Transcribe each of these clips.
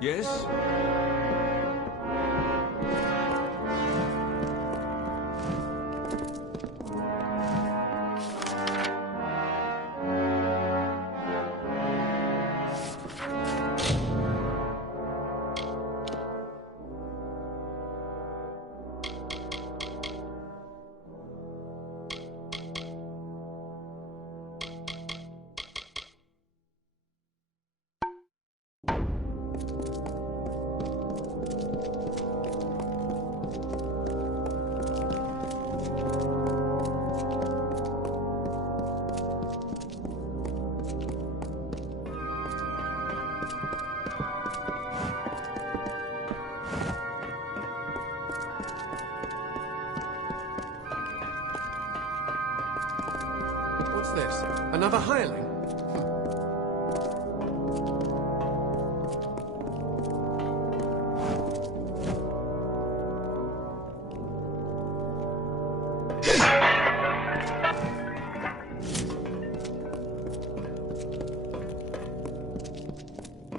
Yes? What's this? Another hireling?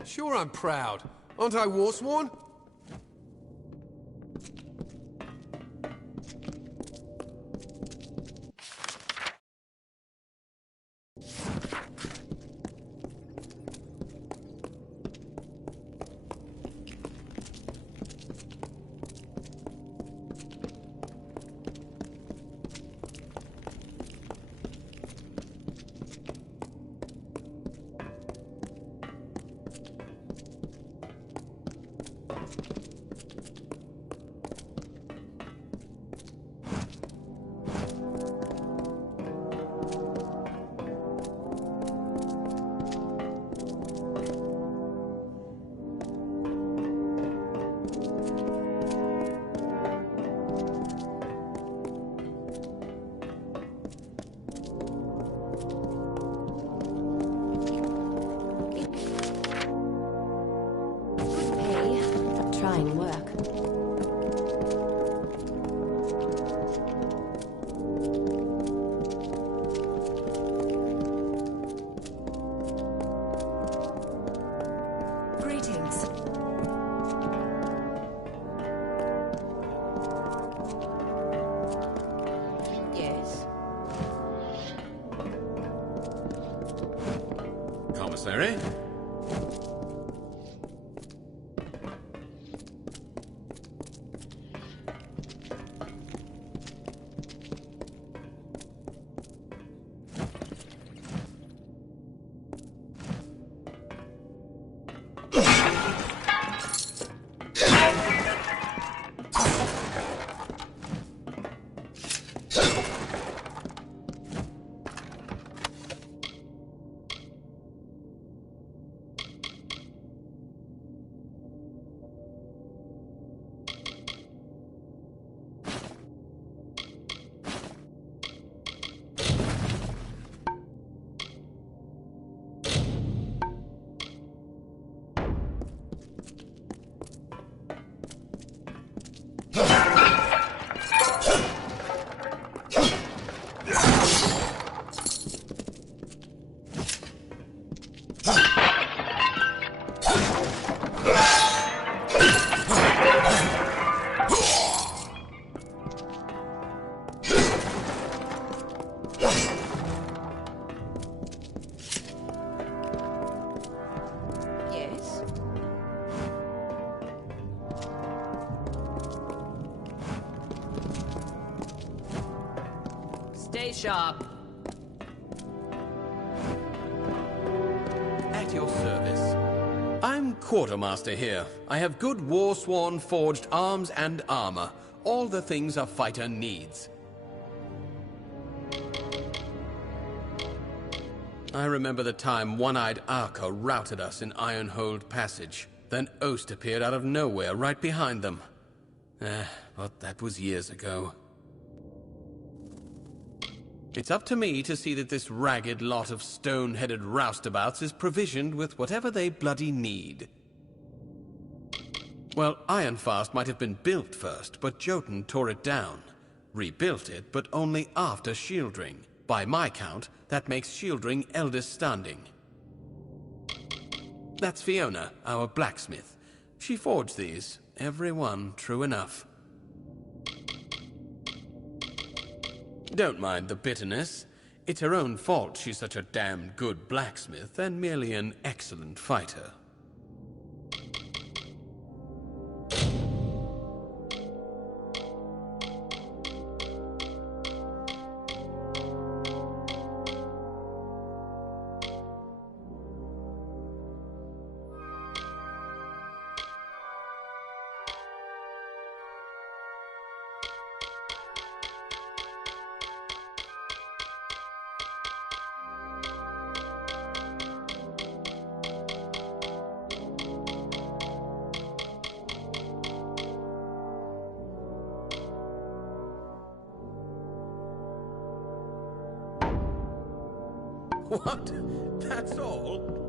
Sure, I'm proud. Aren't I war-sworn? Trying work. Greetings. Yes. Commissary? Stay sharp. At your service. I'm quartermaster here. I have good war-sworn forged arms and armor. All the things a fighter needs. I remember the time one-eyed Arca routed us in Ironhold Passage. Then Ost appeared out of nowhere right behind them. But that was years ago. It's up to me to see that this ragged lot of stone-headed roustabouts is provisioned with whatever they bloody need. Well, Ironfast might have been built first, but Jotun tore it down. Rebuilt it, but only after Shieldring. By my count, that makes Shieldring eldest standing. That's Fiona, our blacksmith. She forged these, every one true enough. Don't mind the bitterness. It's her own fault she's such a damn good blacksmith and merely an excellent fighter. What? That's all?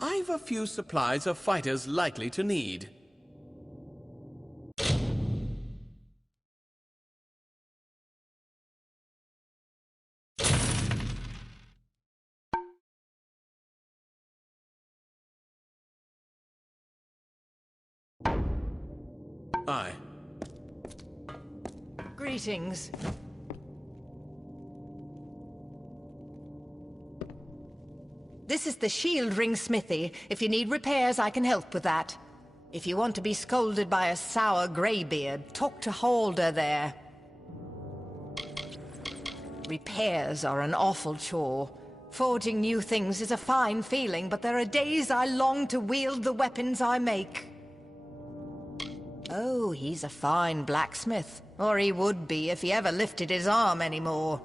I've a few supplies of fighters likely to need. Aye. Greetings. This is the shield ring smithy. If you need repairs, I can help with that. If you want to be scolded by a sour greybeard, talk to Halder there. Repairs are an awful chore. Forging new things is a fine feeling, but there are days I long to wield the weapons I make. Oh, he's a fine blacksmith. Or he would be if he ever lifted his arm anymore.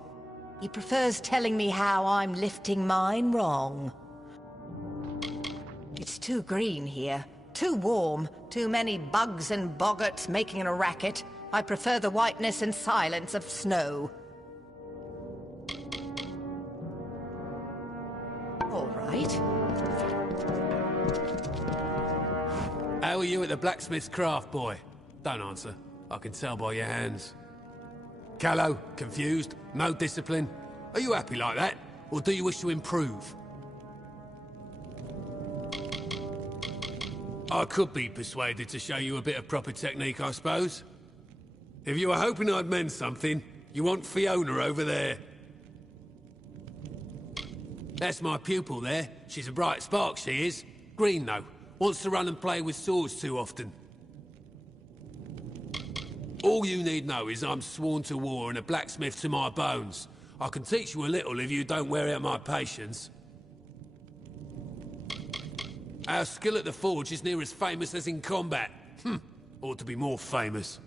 He prefers telling me how I'm lifting mine wrong. It's too green here. Too warm. Too many bugs and boggarts making a racket. I prefer the whiteness and silence of snow. All right. How are you at the blacksmith's craft, boy? Don't answer. I can tell by your hands. Callow, confused, no discipline. Are you happy like that? Or do you wish to improve? I could be persuaded to show you a bit of proper technique, I suppose. If you were hoping I'd mend something, you want Fiona over there. That's my pupil there. She's a bright spark, she is. Green, though. Wants to run and play with swords too often. All you need know is I'm sworn to war and a blacksmith to my bones. I can teach you a little if you don't wear out my patience. Our skill at the forge is near as famous as in combat. Ought to be more famous.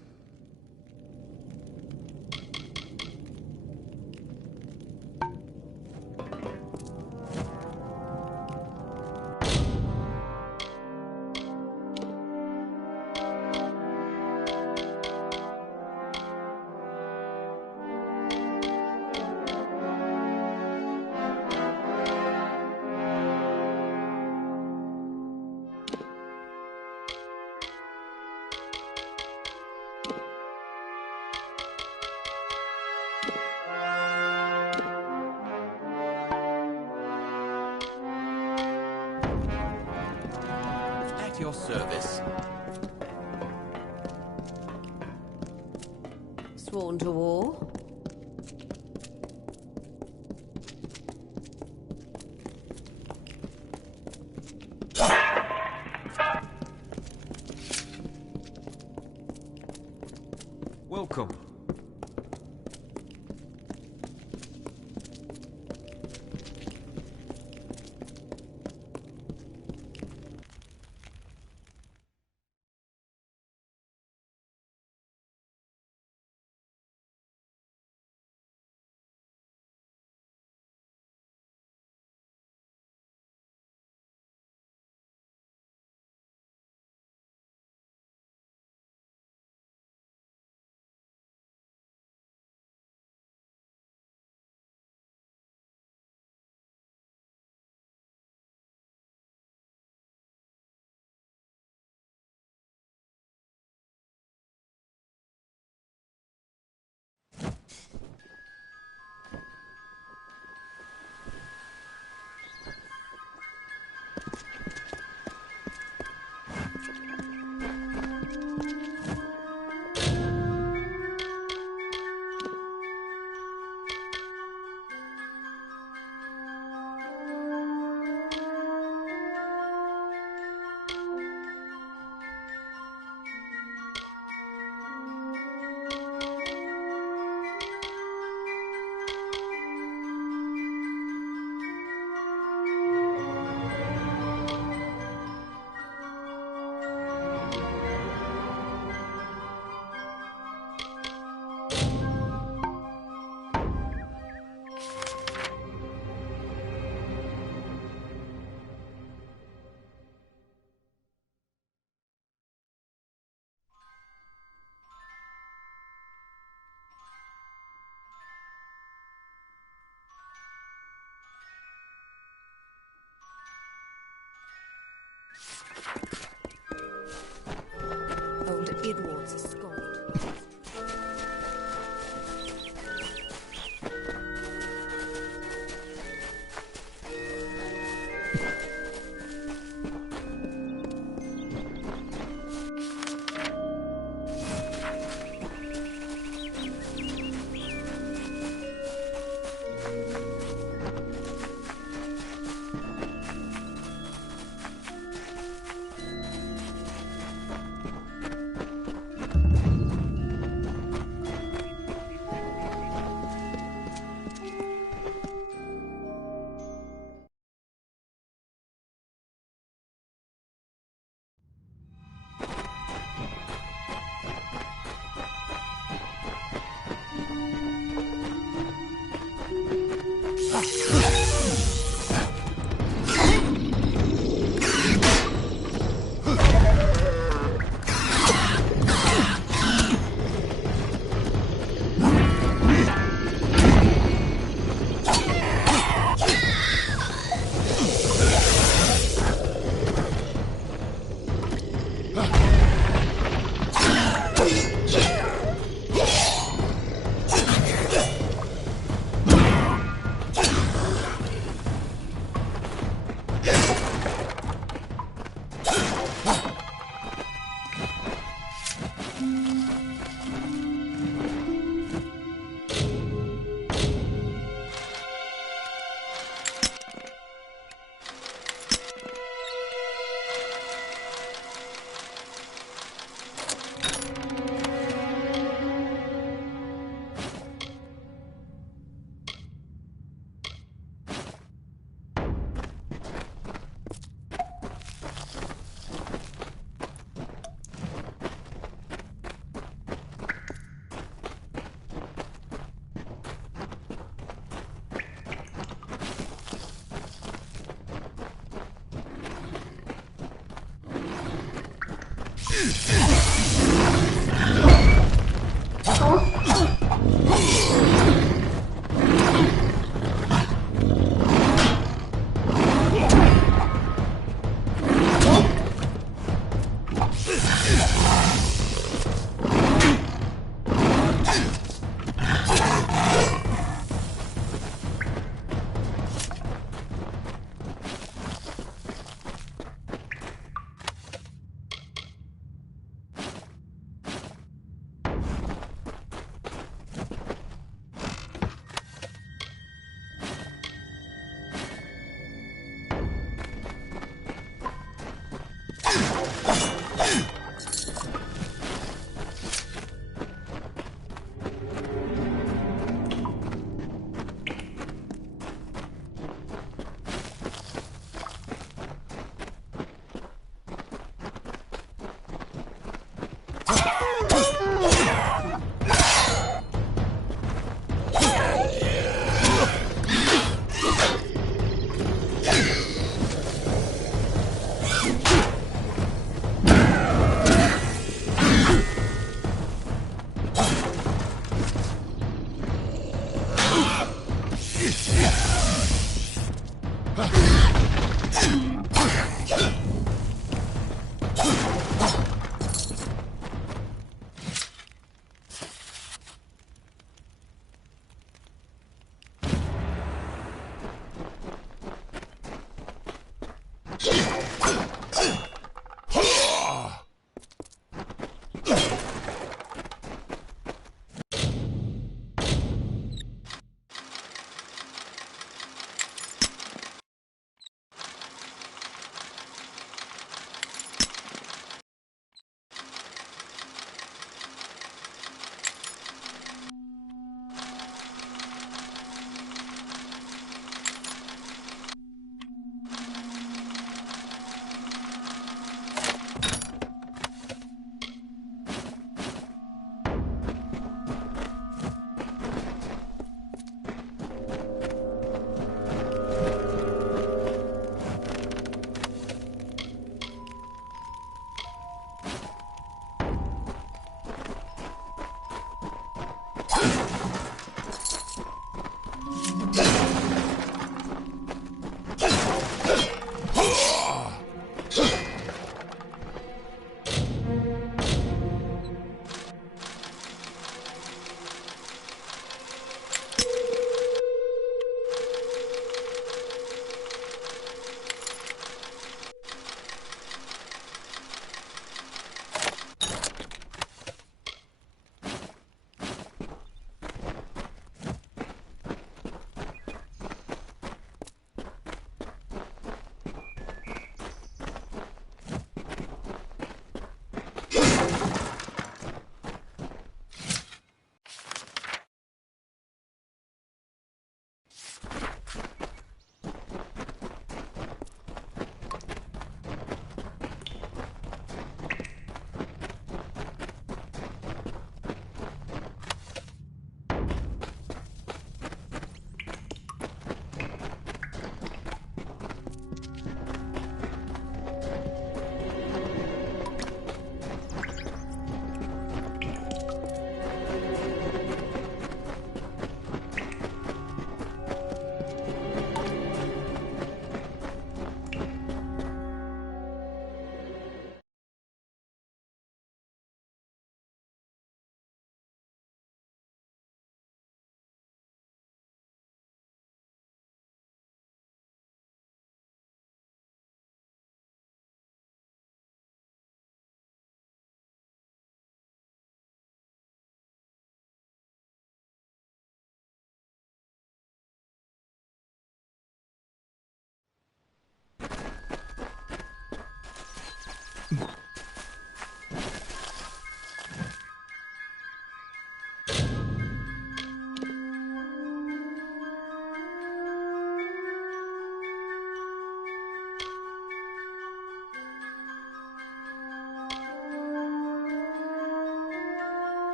At your service. Sworn to war? Welcome. Old Edward's a Scot.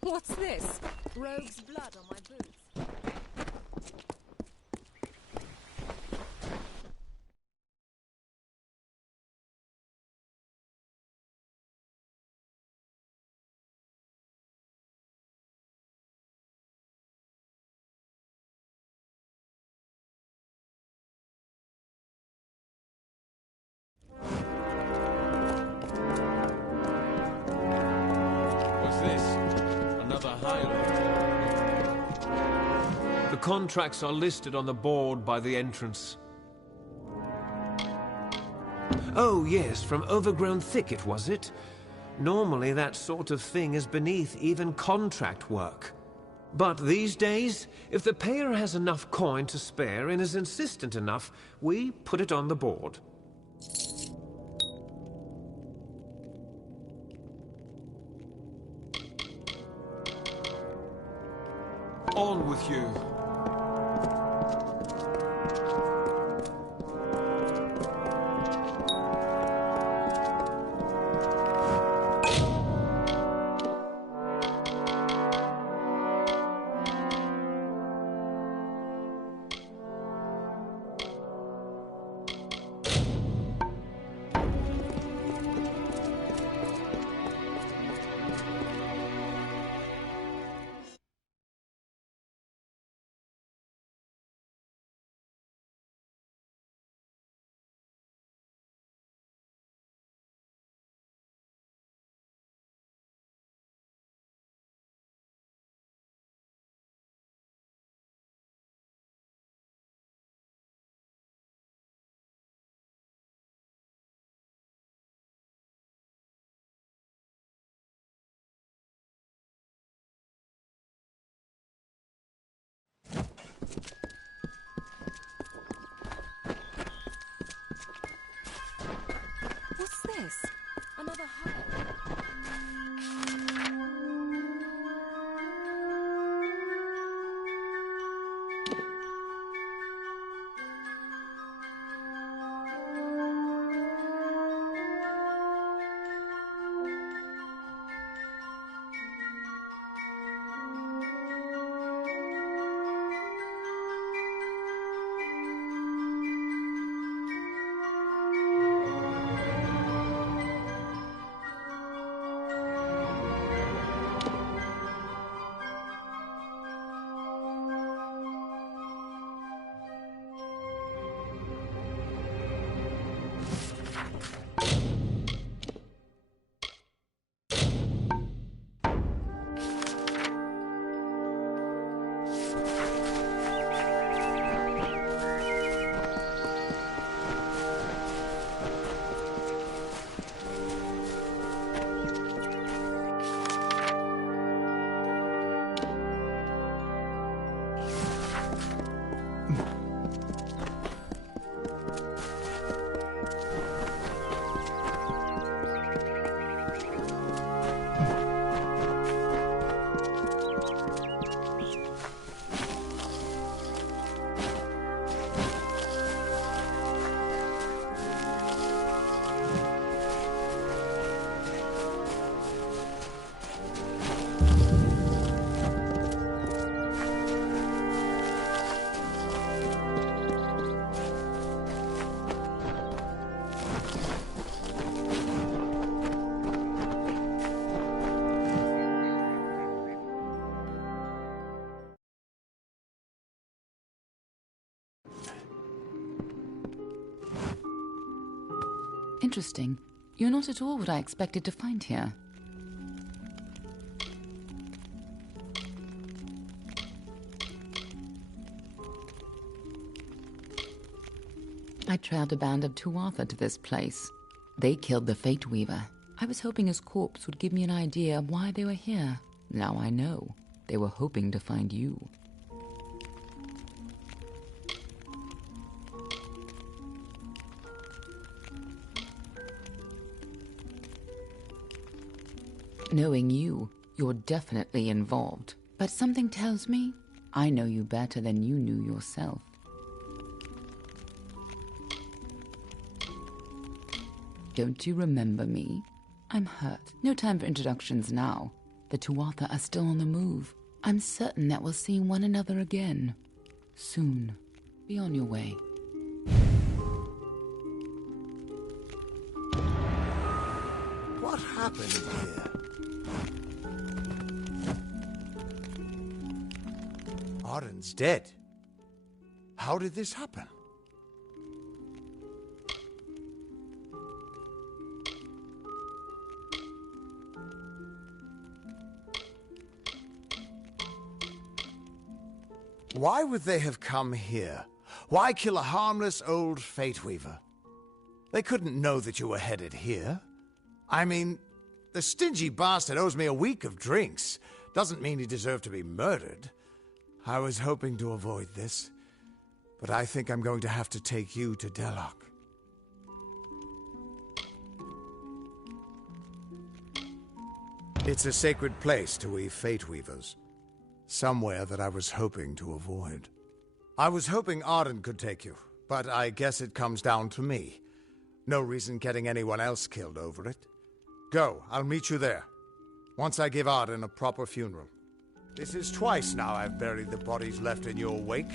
What's this? Rogue's blood on my boots. What's this? Another highlight. The contracts are listed on the board by the entrance. Oh, yes, from overgrown thicket, was it? Normally that sort of thing is beneath even contract work. But these days, if the payer has enough coin to spare and is insistent enough, we put it on the board. On with you. What's this? Another highlight. Interesting. You're not at all what I expected to find here. I trailed a band of Tuatha to this place. They killed the Fate Weaver. I was hoping his corpse would give me an idea of why they were here. Now I know. They were hoping to find you. Knowing you, you're definitely involved. But something tells me I know you better than you knew yourself. Don't you remember me? I'm hurt. No time for introductions now. The Tuatha are still on the move. I'm certain that we'll see one another again. Soon. Be on your way. What happened here? Arden's dead. How did this happen? Why would they have come here? Why kill a harmless old Fate Weaver? They couldn't know that you were headed here. I mean, the stingy bastard owes me a week of drinks. Doesn't mean he deserved to be murdered. I was hoping to avoid this, but I think I'm going to have to take you to Delok. It's a sacred place to we Fate Weavers. Somewhere that I was hoping to avoid. I was hoping Arden could take you, but I guess it comes down to me. No reason getting anyone else killed over it. Go, I'll meet you there. Once I give Arden a proper funeral. This is twice now I've buried the bodies left in your wake.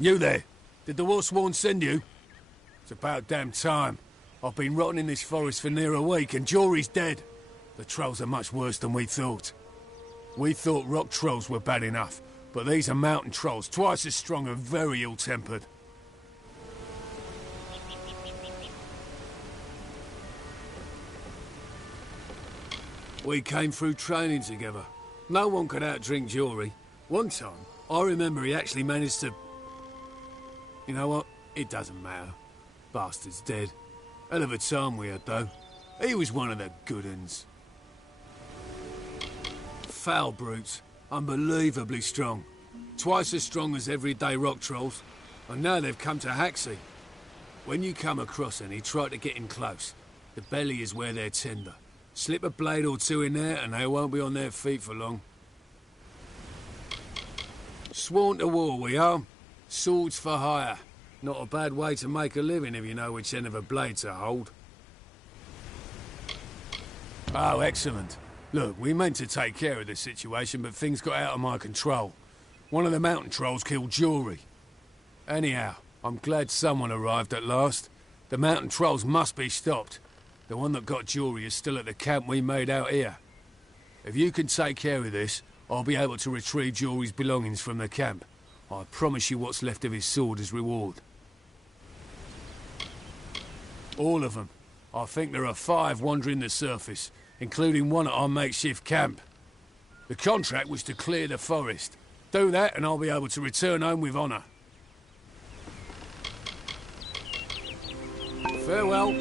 You there? Did the Wolfsworn send you? It's about damn time. I've been rotting in this forest for near a week, and Jory's dead. The trolls are much worse than we thought. We thought rock trolls were bad enough, but these are mountain trolls, twice as strong and very ill-tempered. We came through training together. No one could outdrink Jory. One time, I remember he actually managed to... You know what? It doesn't matter. Bastard's dead. Hell of a time we had, though. He was one of the good uns. Foul brutes. Unbelievably strong. Twice as strong as everyday rock trolls. And now they've come to Haxie. When you come across any, try to get in close. The belly is where they're tender. Slip a blade or two in there and they won't be on their feet for long. Sworn to war we are. Swords for hire. Not a bad way to make a living if you know which end of a blade to hold. Oh, excellent. Look, we meant to take care of this situation, but things got out of my control. One of the mountain trolls killed Jory. Anyhow, I'm glad someone arrived at last. The mountain trolls must be stopped. The one that got Jory is still at the camp we made out here. If you can take care of this, I'll be able to retrieve Jory's belongings from the camp. I promise you what's left of his sword as reward. All of them. I think there are 5 wandering the surface, including one at our makeshift camp. The contract was to clear the forest. Do that and I'll be able to return home with honour. Farewell.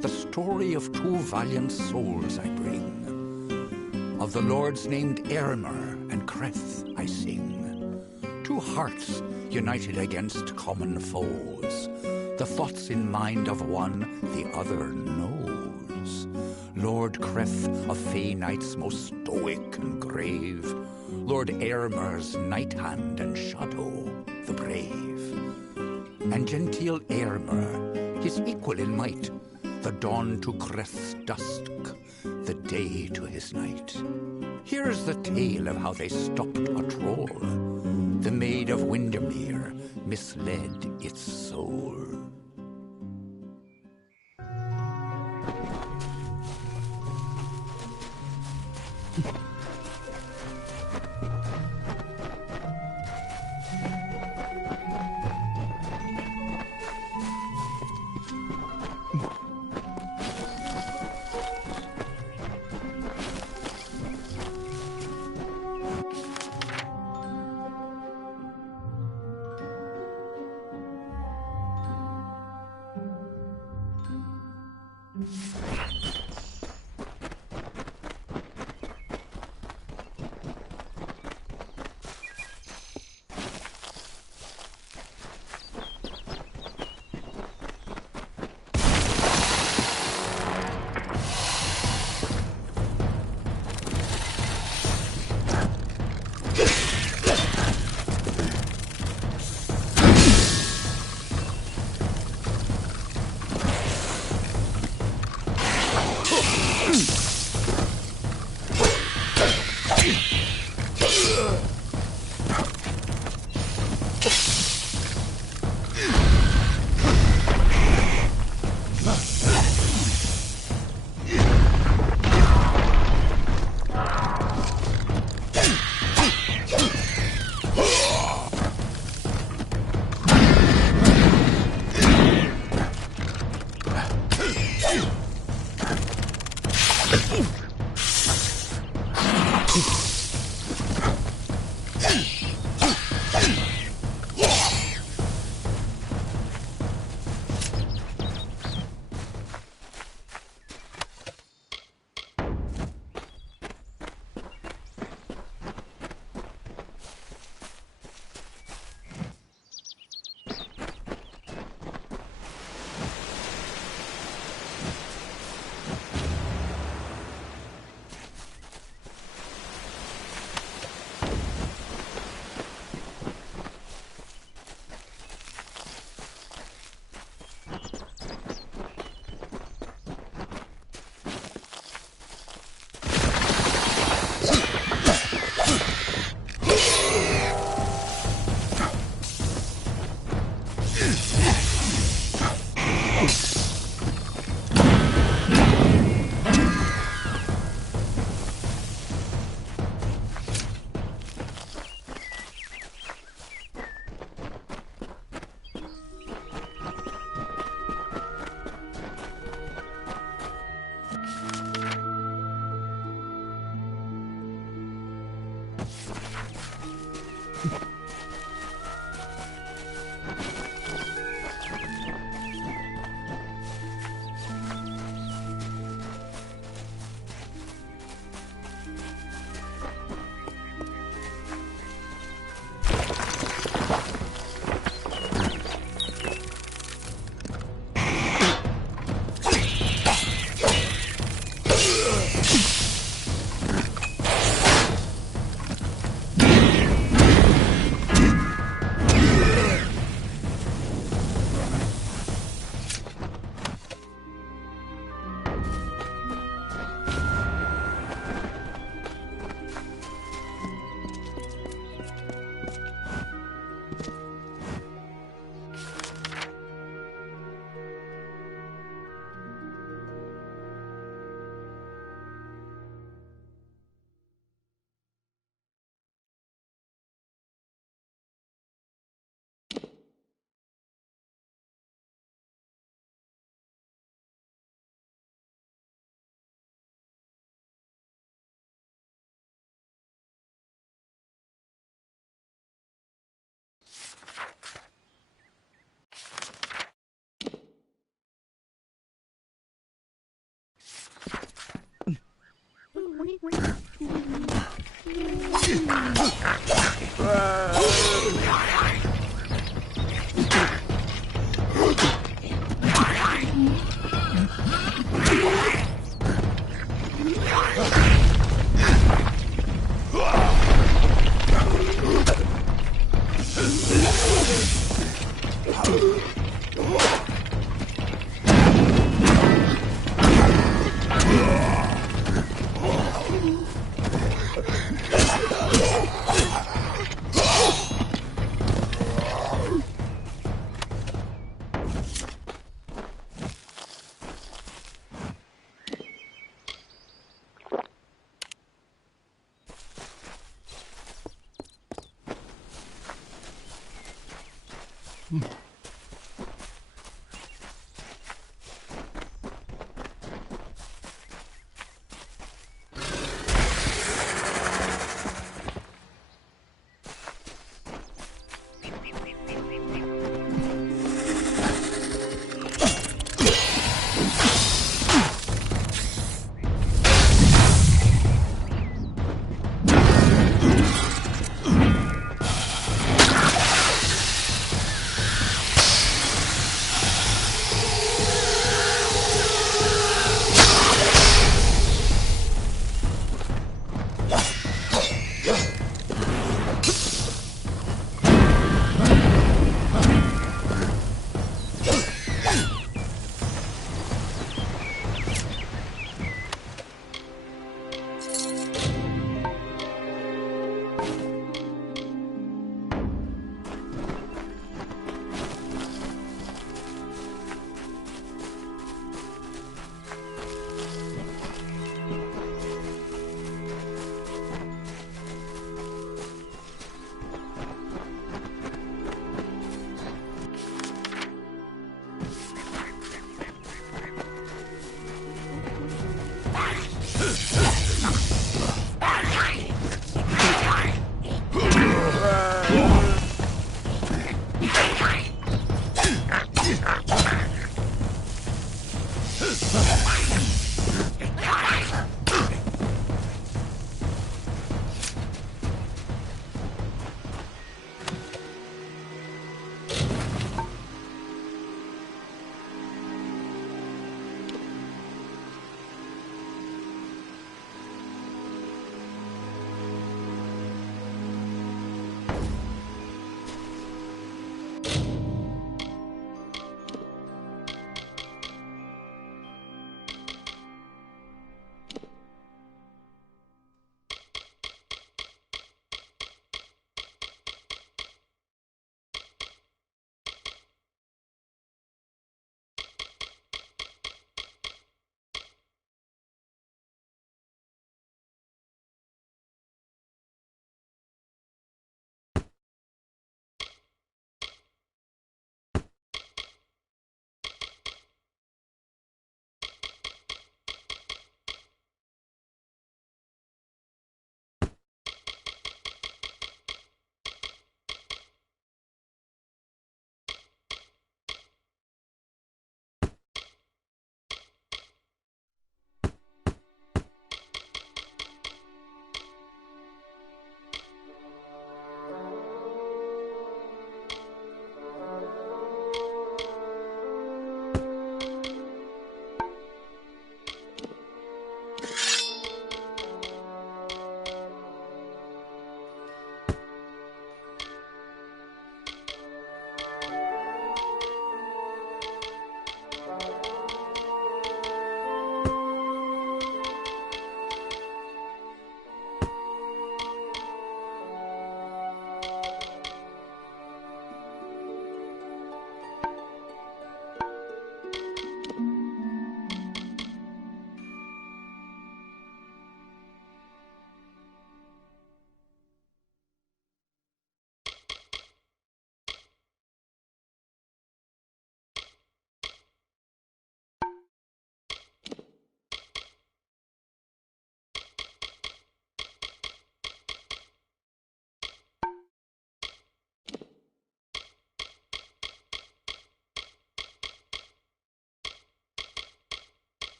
The story of two valiant souls I bring. Of the lords named Aermer and Creth I sing. Two hearts united against common foes. The thoughts in mind of one the other knows. Lord Creth of Fey Knights most stoic and grave. Lord Aermer's night hand and shadow the brave. And genteel Aermer, his equal in might, the dawn to Creth's dusk, the day to his night. Here's the tale of how they stopped a troll. The Maid of Windermere misled its soul.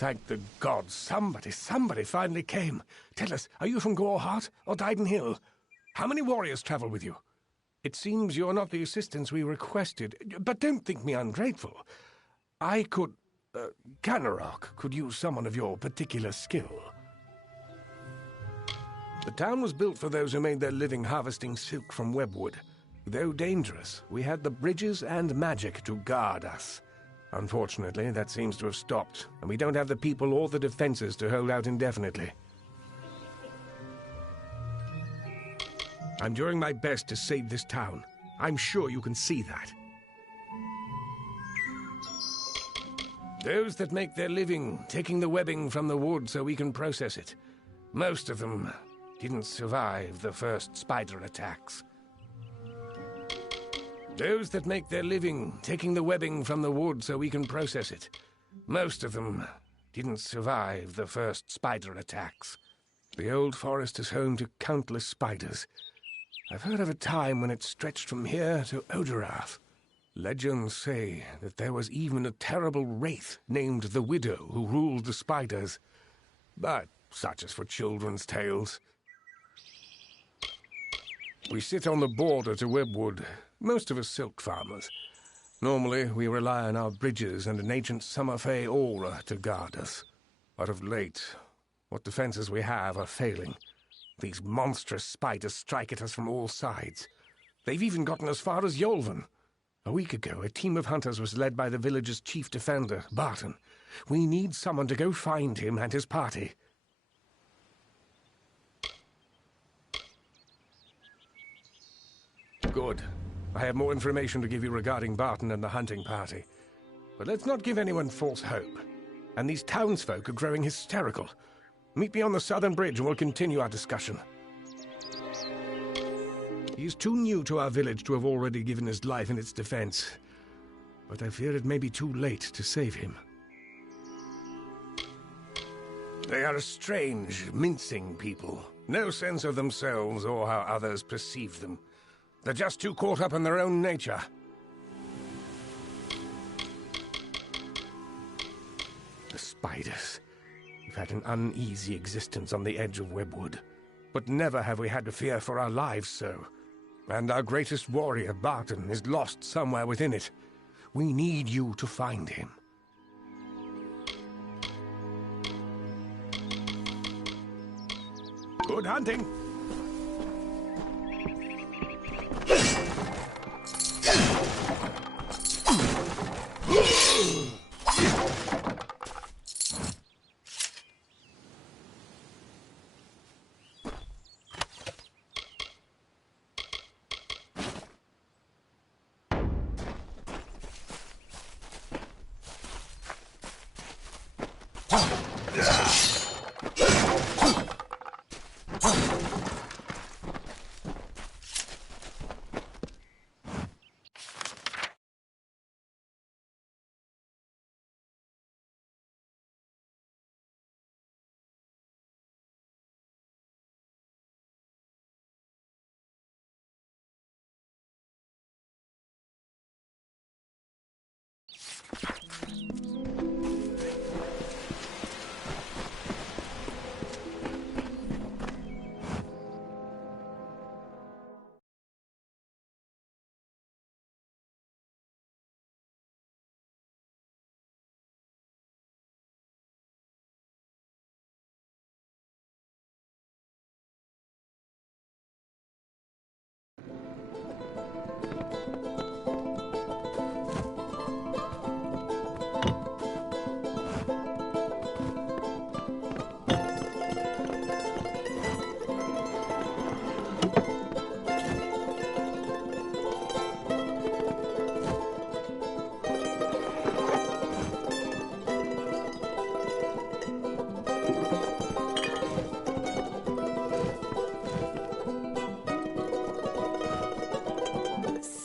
Thank the gods. Somebody finally came. Tell us, are you from Goreheart or Dyden Hill? How many warriors travel with you? It seems you're not the assistance we requested, but don't think me ungrateful. I could... Canarok could use someone of your particular skill. The town was built for those who made their living harvesting silk from webwood. Though dangerous, we had the bridges and magic to guard us. Unfortunately, that seems to have stopped, and we don't have the people or the defenses to hold out indefinitely. I'm doing my best to save this town. I'm sure you can see that. Those that make their living taking the webbing from the wood so we can process it. Most of them didn't survive the first spider attacks. Those that make their living taking the webbing from the wood so we can process it. Most of them didn't survive the first spider attacks. The old forest is home to countless spiders. I've heard of a time when it stretched from here to Oderath. Legends say that there was even a terrible wraith named the Widow who ruled the spiders. But such is for children's tales. We sit on the border to Webwood, most of us silk farmers. Normally, we rely on our bridges and an ancient Summerfey aura to guard us. But of late, what defenses we have are failing. These monstrous spiders strike at us from all sides. They've even gotten as far as Yolven. A week ago, a team of hunters was led by the village's chief defender, Barton. We need someone to go find him and his party. Good. I have more information to give you regarding Barton and the hunting party. But let's not give anyone false hope. And these townsfolk are growing hysterical. Meet me on the southern bridge and we'll continue our discussion. He is too new to our village to have already given his life in its defense. But I fear it may be too late to save him. They are a strange, mincing people. No sense of themselves or how others perceive them. They're just too caught up in their own nature. The spiders. We've had an uneasy existence on the edge of Webwood. But never have we had to fear for our lives so. And our greatest warrior, Barton, is lost somewhere within it. We need you to find him. Good hunting!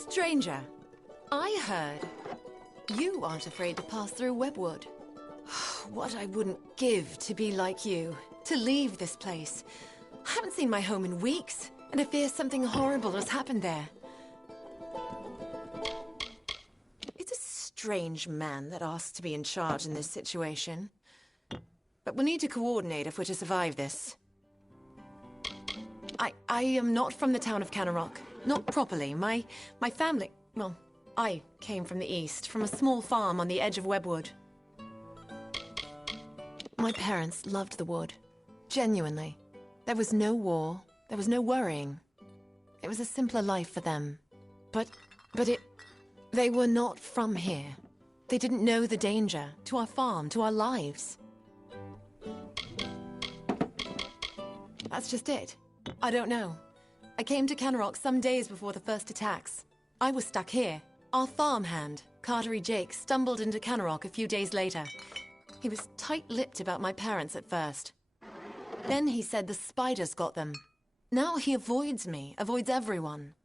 Stranger, I heard you aren't afraid to pass through Webwood. What I wouldn't give to be like you, to leave this place. I haven't seen my home in weeks, and I fear something horrible has happened there. It's a strange man that asked to be in charge in this situation. But we'll need to coordinate if we're to survive this. I am not from the town of Canarok. Not properly. My family... Well, I came from the east, from a small farm on the edge of Webwood. My parents loved the wood. Genuinely. There was no war. There was no worrying. It was a simpler life for them. But they were not from here. They didn't know the danger to our farm, to our lives. That's just it. I don't know. I came to Canarok some days before the first attacks. I was stuck here. Our farmhand, Cartery Jake, stumbled into Canarok a few days later. He was tight-lipped about my parents at first. Then he said the spiders got them. Now he avoids me, avoids everyone.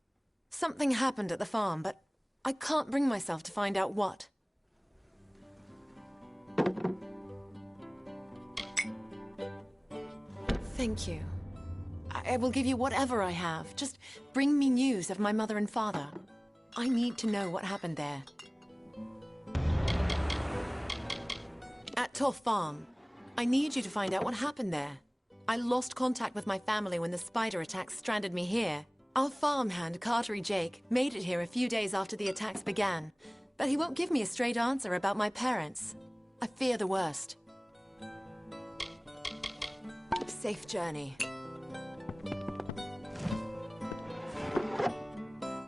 Something happened at the farm, but I can't bring myself to find out what. Thank you. I will give you whatever I have. Just bring me news of my mother and father. I need to know what happened there. At Toff Farm, I need you to find out what happened there. I lost contact with my family when the spider attack stranded me here. Our farmhand, Cartery Jake, made it here a few days after the attacks began, but he won't give me a straight answer about my parents. I fear the worst. Safe journey.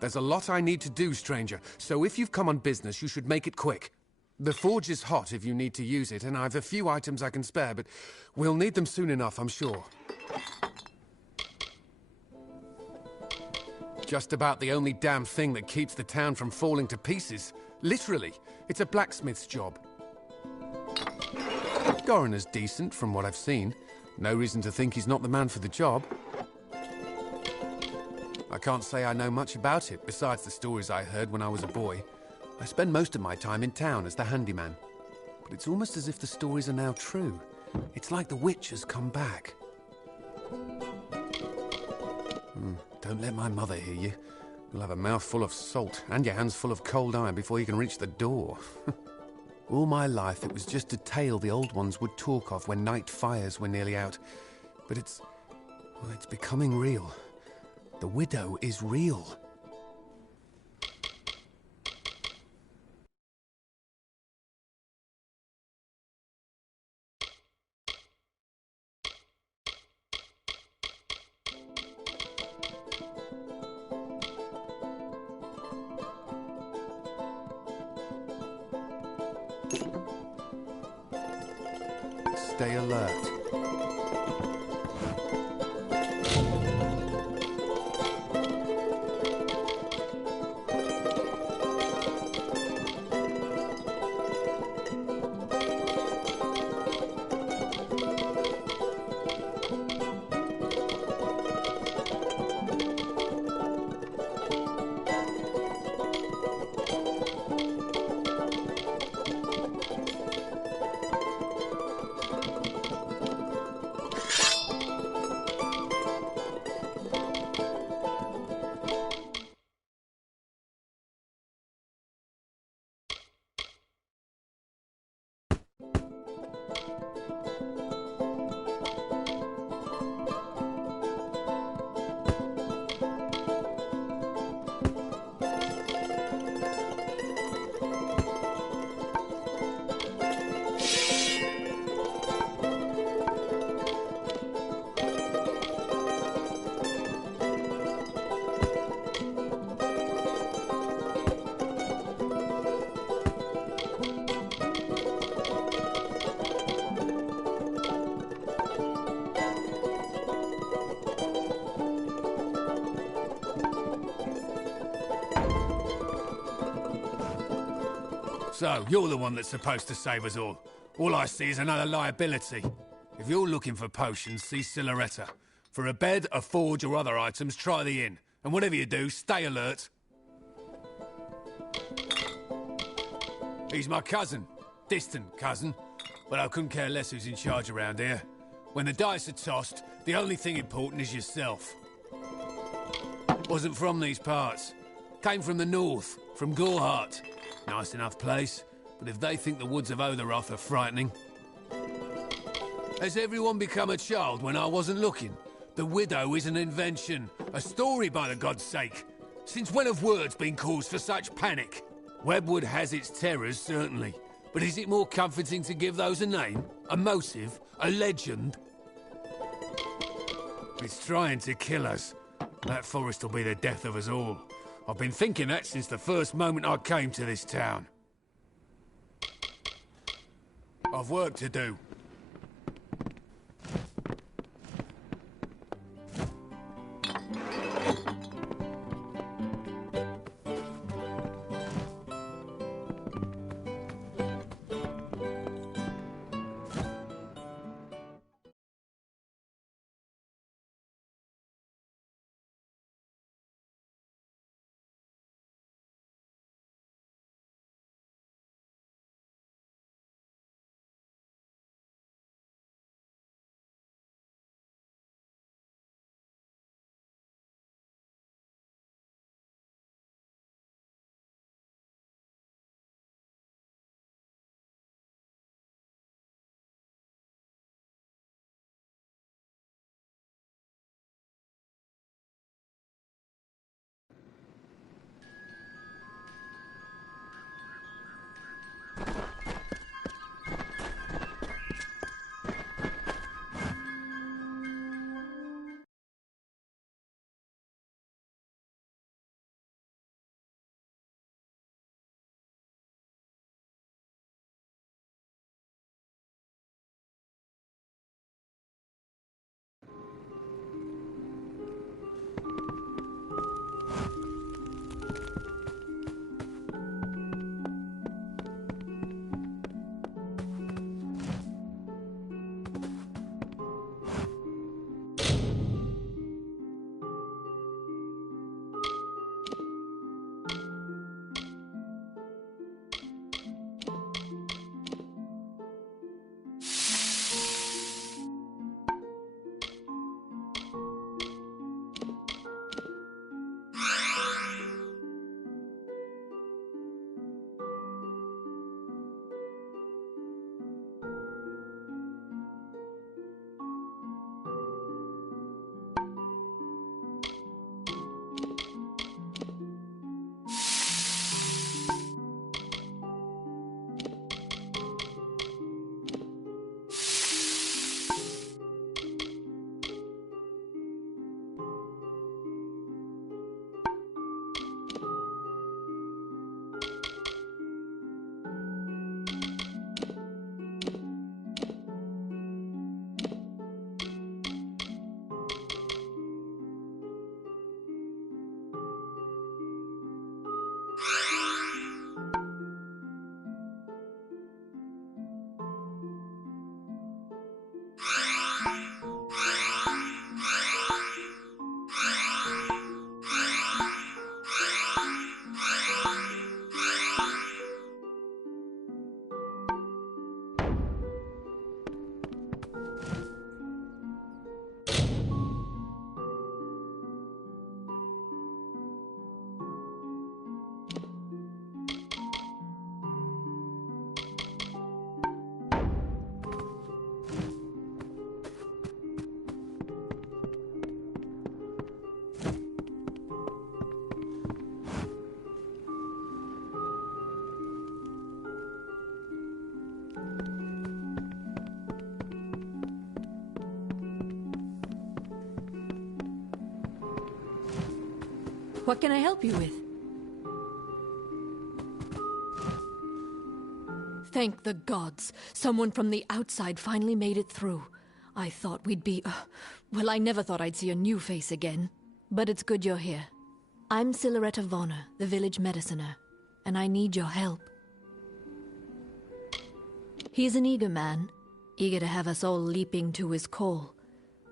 There's a lot I need to do, stranger, so if you've come on business, you should make it quick. The forge is hot if you need to use it, and I've a few items I can spare, but we'll need them soon enough, I'm sure. Just about the only damn thing that keeps the town from falling to pieces. Literally, it's a blacksmith's job. Coroner's decent from what I've seen. No reason to think he's not the man for the job. I can't say I know much about it, besides the stories I heard when I was a boy. I spend most of my time in town as the handyman. But it's almost as if the stories are now true. It's like the witch has come back. Don't let my mother hear you. You'll have a mouth full of salt and your hands full of cold iron before you can reach the door. All my life it was just a tale the old ones would talk of when night fires were nearly out. But it's becoming real. The widow is real. Stay alert. So, you're the one that's supposed to save us all. All I see is another liability. If you're looking for potions, see Silhouetta. For a bed, a forge, or other items, try the inn. And whatever you do, stay alert. He's my cousin. Distant cousin. But I couldn't care less who's in charge around here. When the dice are tossed, the only thing important is yourself. Wasn't from these parts. Came from the north, from Gorhart. Nice enough place, but if they think the woods of Otheroth are frightening... Has everyone become a child when I wasn't looking? The widow is an invention. A story, by the God's sake. Since when have words been cause for such panic? Webwood has its terrors, certainly. But is it more comforting to give those a name? A motive? A legend? It's trying to kill us. That forest will be the death of us all. I've been thinking that since the first moment I came to this town. I've work to do. What can I help you with? Thank the gods. Someone from the outside finally made it through. I thought we'd be... well, I never thought I'd see a new face again. But it's good you're here. I'm Silveretta Vonner, the village mediciner, and I need your help. He's an eager man, eager to have us all leaping to his call.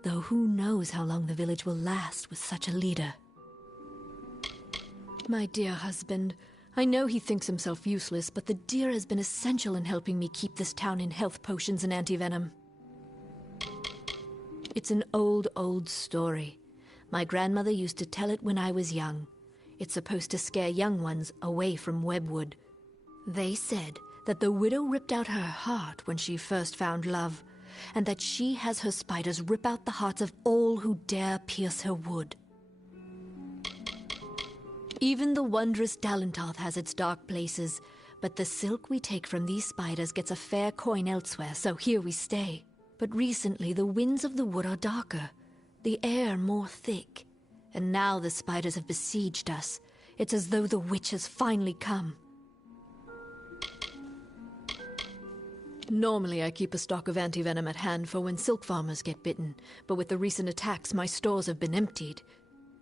Though who knows how long the village will last with such a leader. My dear husband, I know he thinks himself useless, but the deer has been essential in helping me keep this town in health potions and anti-venom. It's an old story. My grandmother used to tell it when I was young. It's supposed to scare young ones away from Webwood. They said that the widow ripped out her heart when she first found love, and that she has her spiders rip out the hearts of all who dare pierce her wood. Even the wondrous Dalentarth has its dark places, but the silk we take from these spiders gets a fair coin elsewhere, so here we stay. But recently the winds of the wood are darker, the air more thick, and now the spiders have besieged us. It's as though the witch has finally come. Normally I keep a stock of anti-venom at hand for when silk farmers get bitten, but with the recent attacks my stores have been emptied.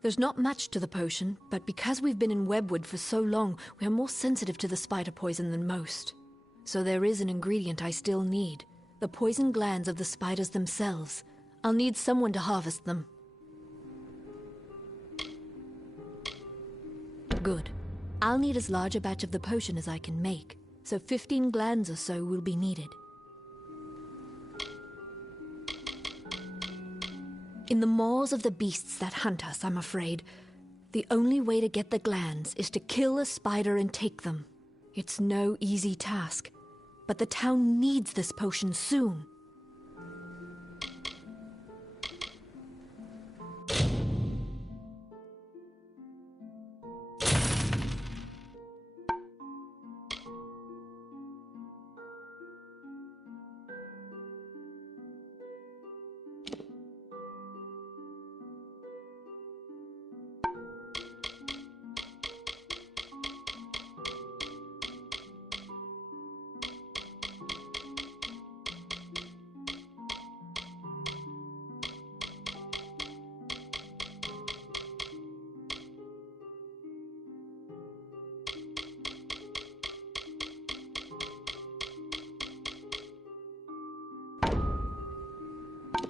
There's not much to the potion, but because we've been in Webwood for so long, we are more sensitive to the spider poison than most. So there is an ingredient I still need, the poison glands of the spiders themselves. I'll need someone to harvest them. Good. I'll need as large a batch of the potion as I can make, so 15 glands or so will be needed. In the maws of the beasts that hunt us, I'm afraid. The only way to get the glands is to kill a spider and take them. It's no easy task, but the town needs this potion soon.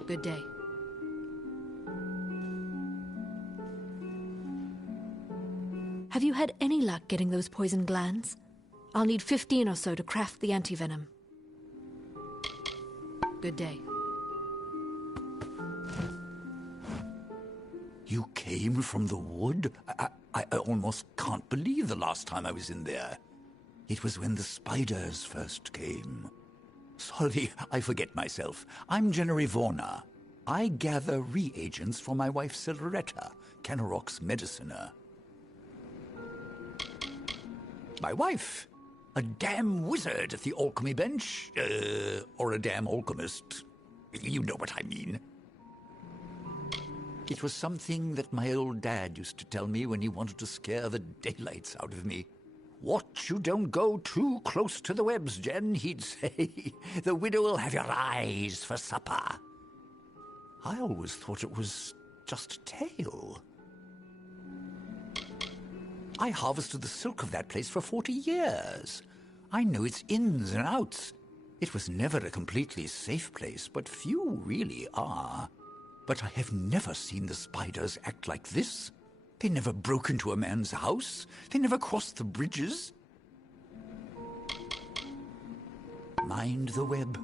Good day. Have you had any luck getting those poison glands? I'll need 15 or so to craft the anti-venom. Good day. You came from the wood? I almost can't believe the last time I was in there. It was when the spiders first came. Sorry, I forget myself. I'm Jennery Vorna. I gather reagents for my wife Silveretta, Kennerock's mediciner. My wife? A damn wizard at the alchemy bench? Or a damn alchemist. You know what I mean. It was something that my old dad used to tell me when he wanted to scare the daylights out of me. Watch you don't go too close to the webs, Jen, he'd say. The widow will have your eyes for supper. I always thought it was just a tale. I harvested the silk of that place for 40 years. I know its ins and outs. It was never a completely safe place, but few really are. But I have never seen the spiders act like this. They never broke into a man's house. They never crossed the bridges. Mind the web.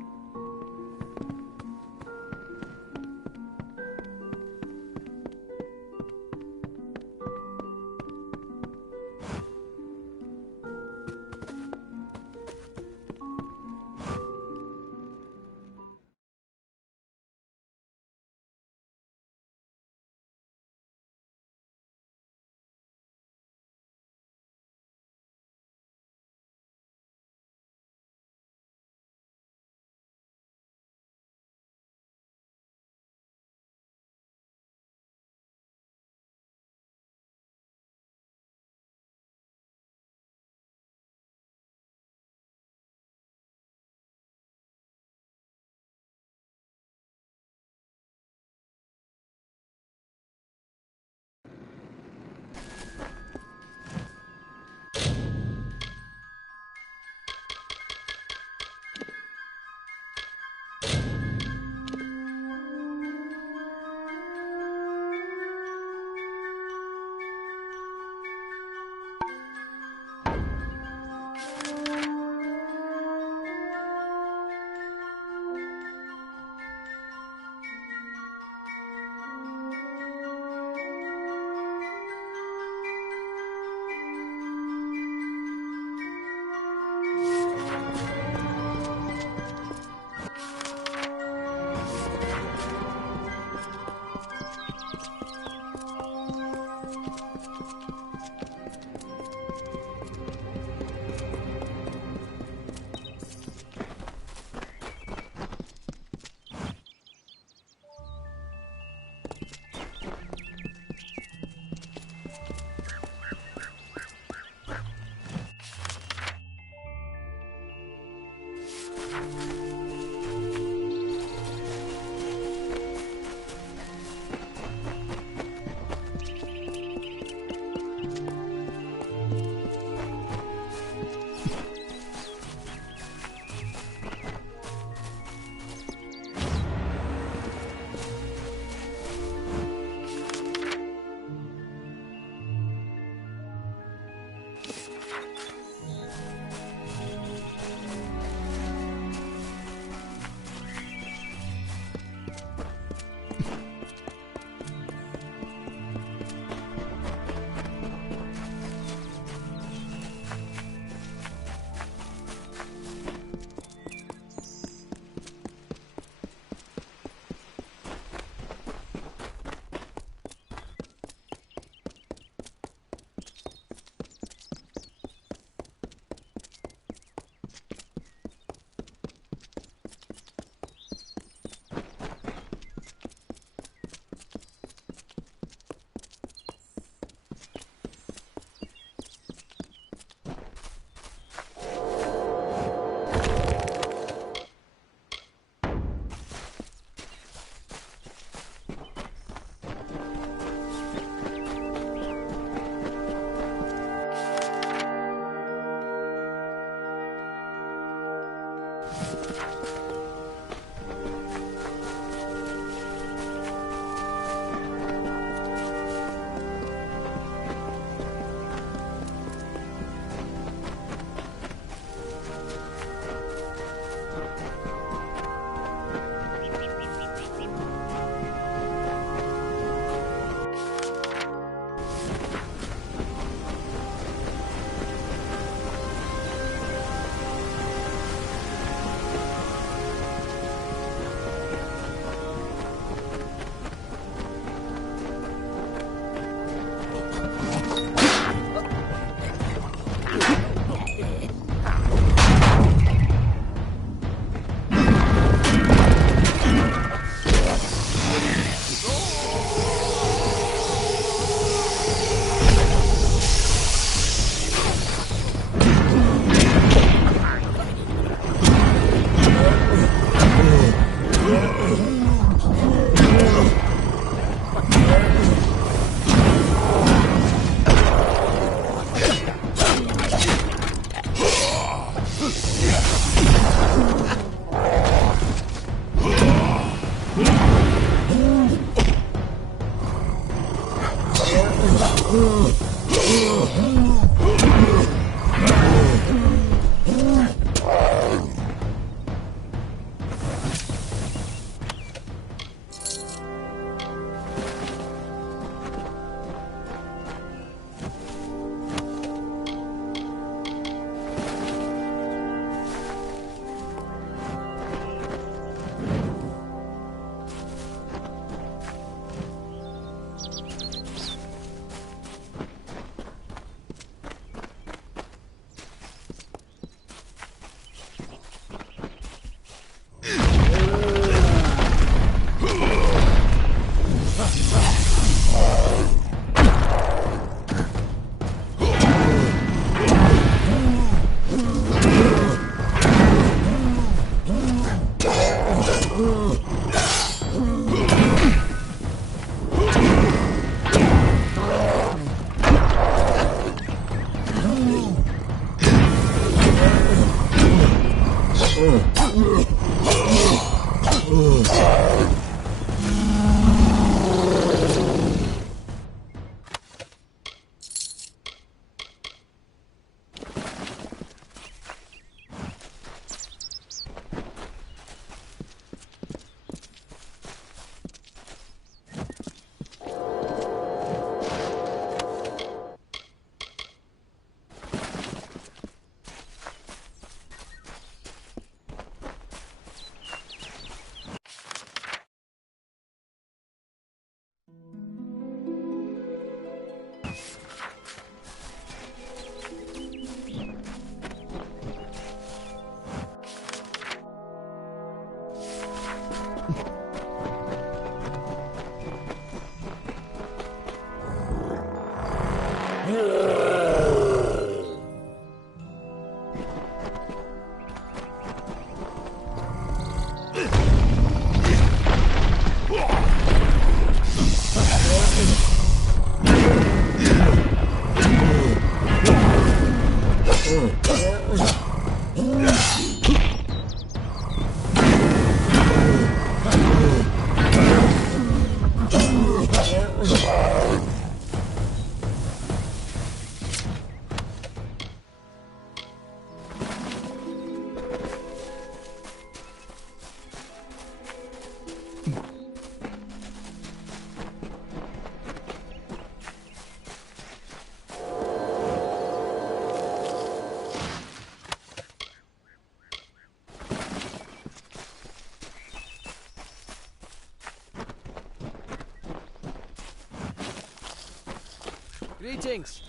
Greetings.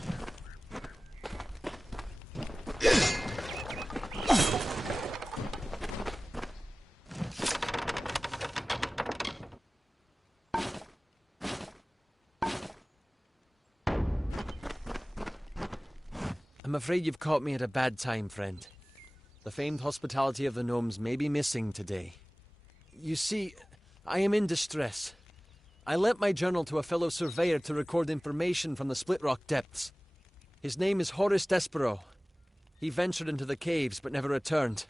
I'm afraid you've caught me at a bad time, friend. The famed hospitality of the gnomes may be missing today. You see, I am in distress. I lent my journal to a fellow surveyor to record information from the Split Rock depths. His name is Horace Despero. He ventured into the caves but never returned.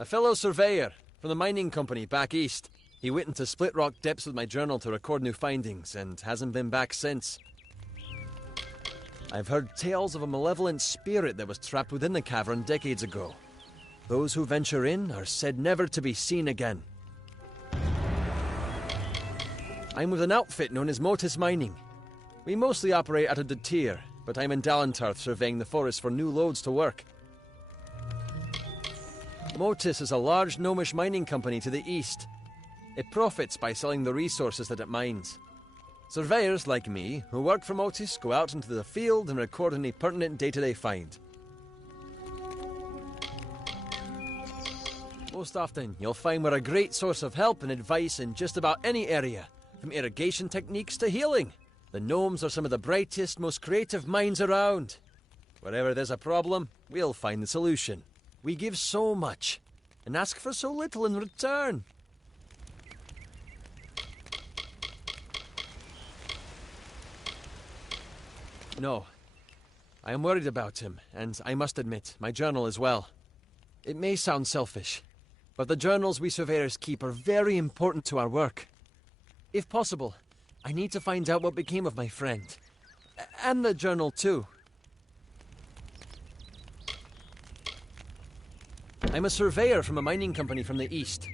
A fellow surveyor from the mining company back east. He went into Split Rock Depths with my journal to record new findings and hasn't been back since. I've heard tales of a malevolent spirit that was trapped within the cavern decades ago. Those who venture in are said never to be seen again. I'm with an outfit known as Motus Mining. We mostly operate out of Detir, but I'm in Dalentarth surveying the forest for new loads to work. Motus is a large gnomish mining company to the east. It profits by selling the resources that it mines. Surveyors like me, who work for Motus, go out into the field and record any pertinent data they find. Most often, you'll find we're a great source of help and advice in just about any area, from irrigation techniques to healing. The gnomes are some of the brightest, most creative minds around. Wherever there's a problem, we'll find the solution. We give so much, and ask for so little in return. No. I am worried about him, and I must admit, my journal as well. It may sound selfish, but the journals we surveyors keep are very important to our work. If possible, I need to find out what became of my friend. And the journal, too. I'm a surveyor from a mining company from the east.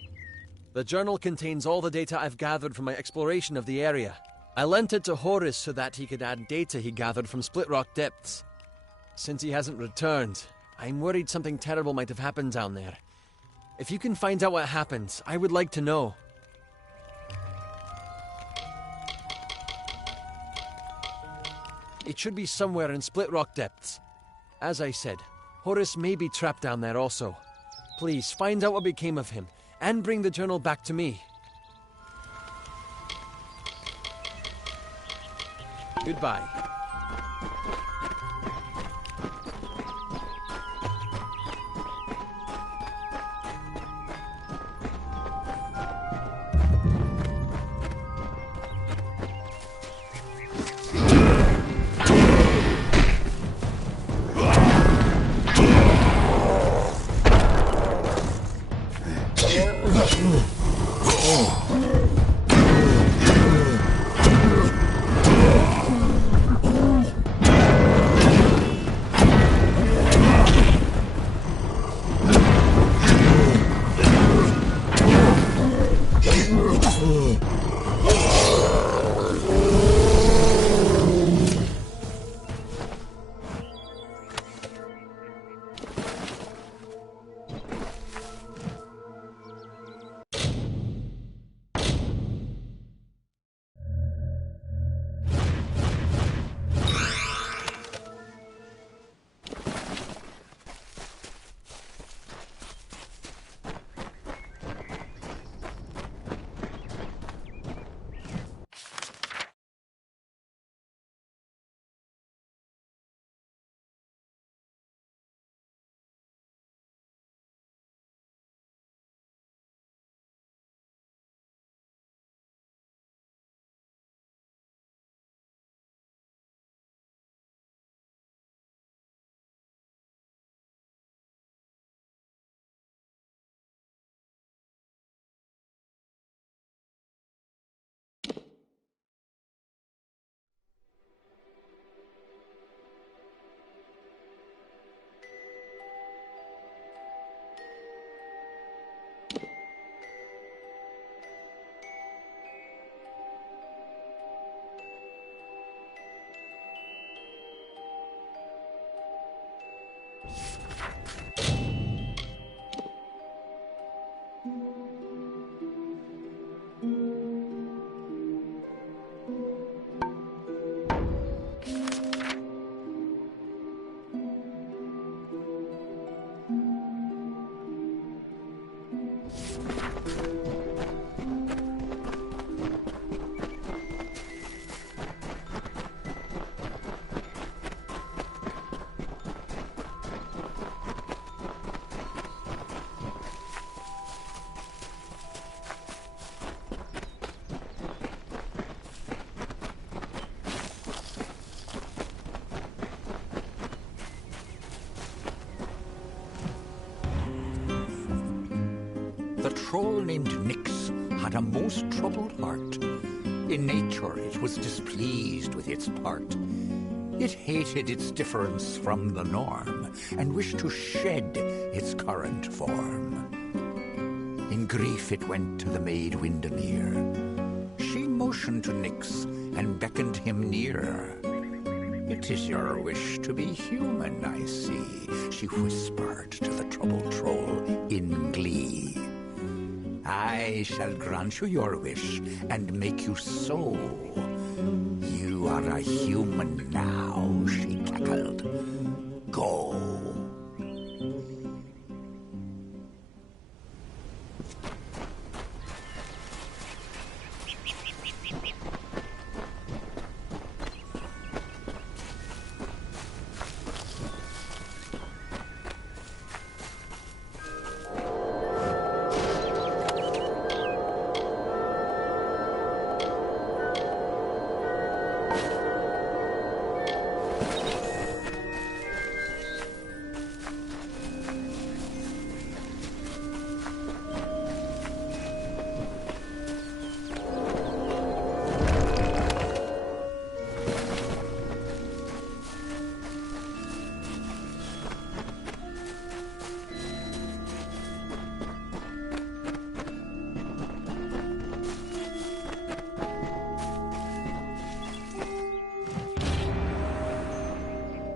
The journal contains all the data I've gathered from my exploration of the area. I lent it to Horus so that he could add data he gathered from Split Rock Depths. Since he hasn't returned, I'm worried something terrible might have happened down there. If you can find out what happened, I would like to know. It should be somewhere in Split Rock Depths. As I said, Horus may be trapped down there also. Please, find out what became of him, and bring the journal back to me. Goodbye. troll named Nyx had a most troubled heart. In nature it was displeased with its part. It hated its difference from the norm, and wished to shed its current form. In grief it went to the maid Windermere. She motioned to Nyx and beckoned him near. "It is your wish to be human, I see," she whispered to the troubled troll in glee. "I shall grant you your wish and make you so. You are a human now," she cackled. "Go."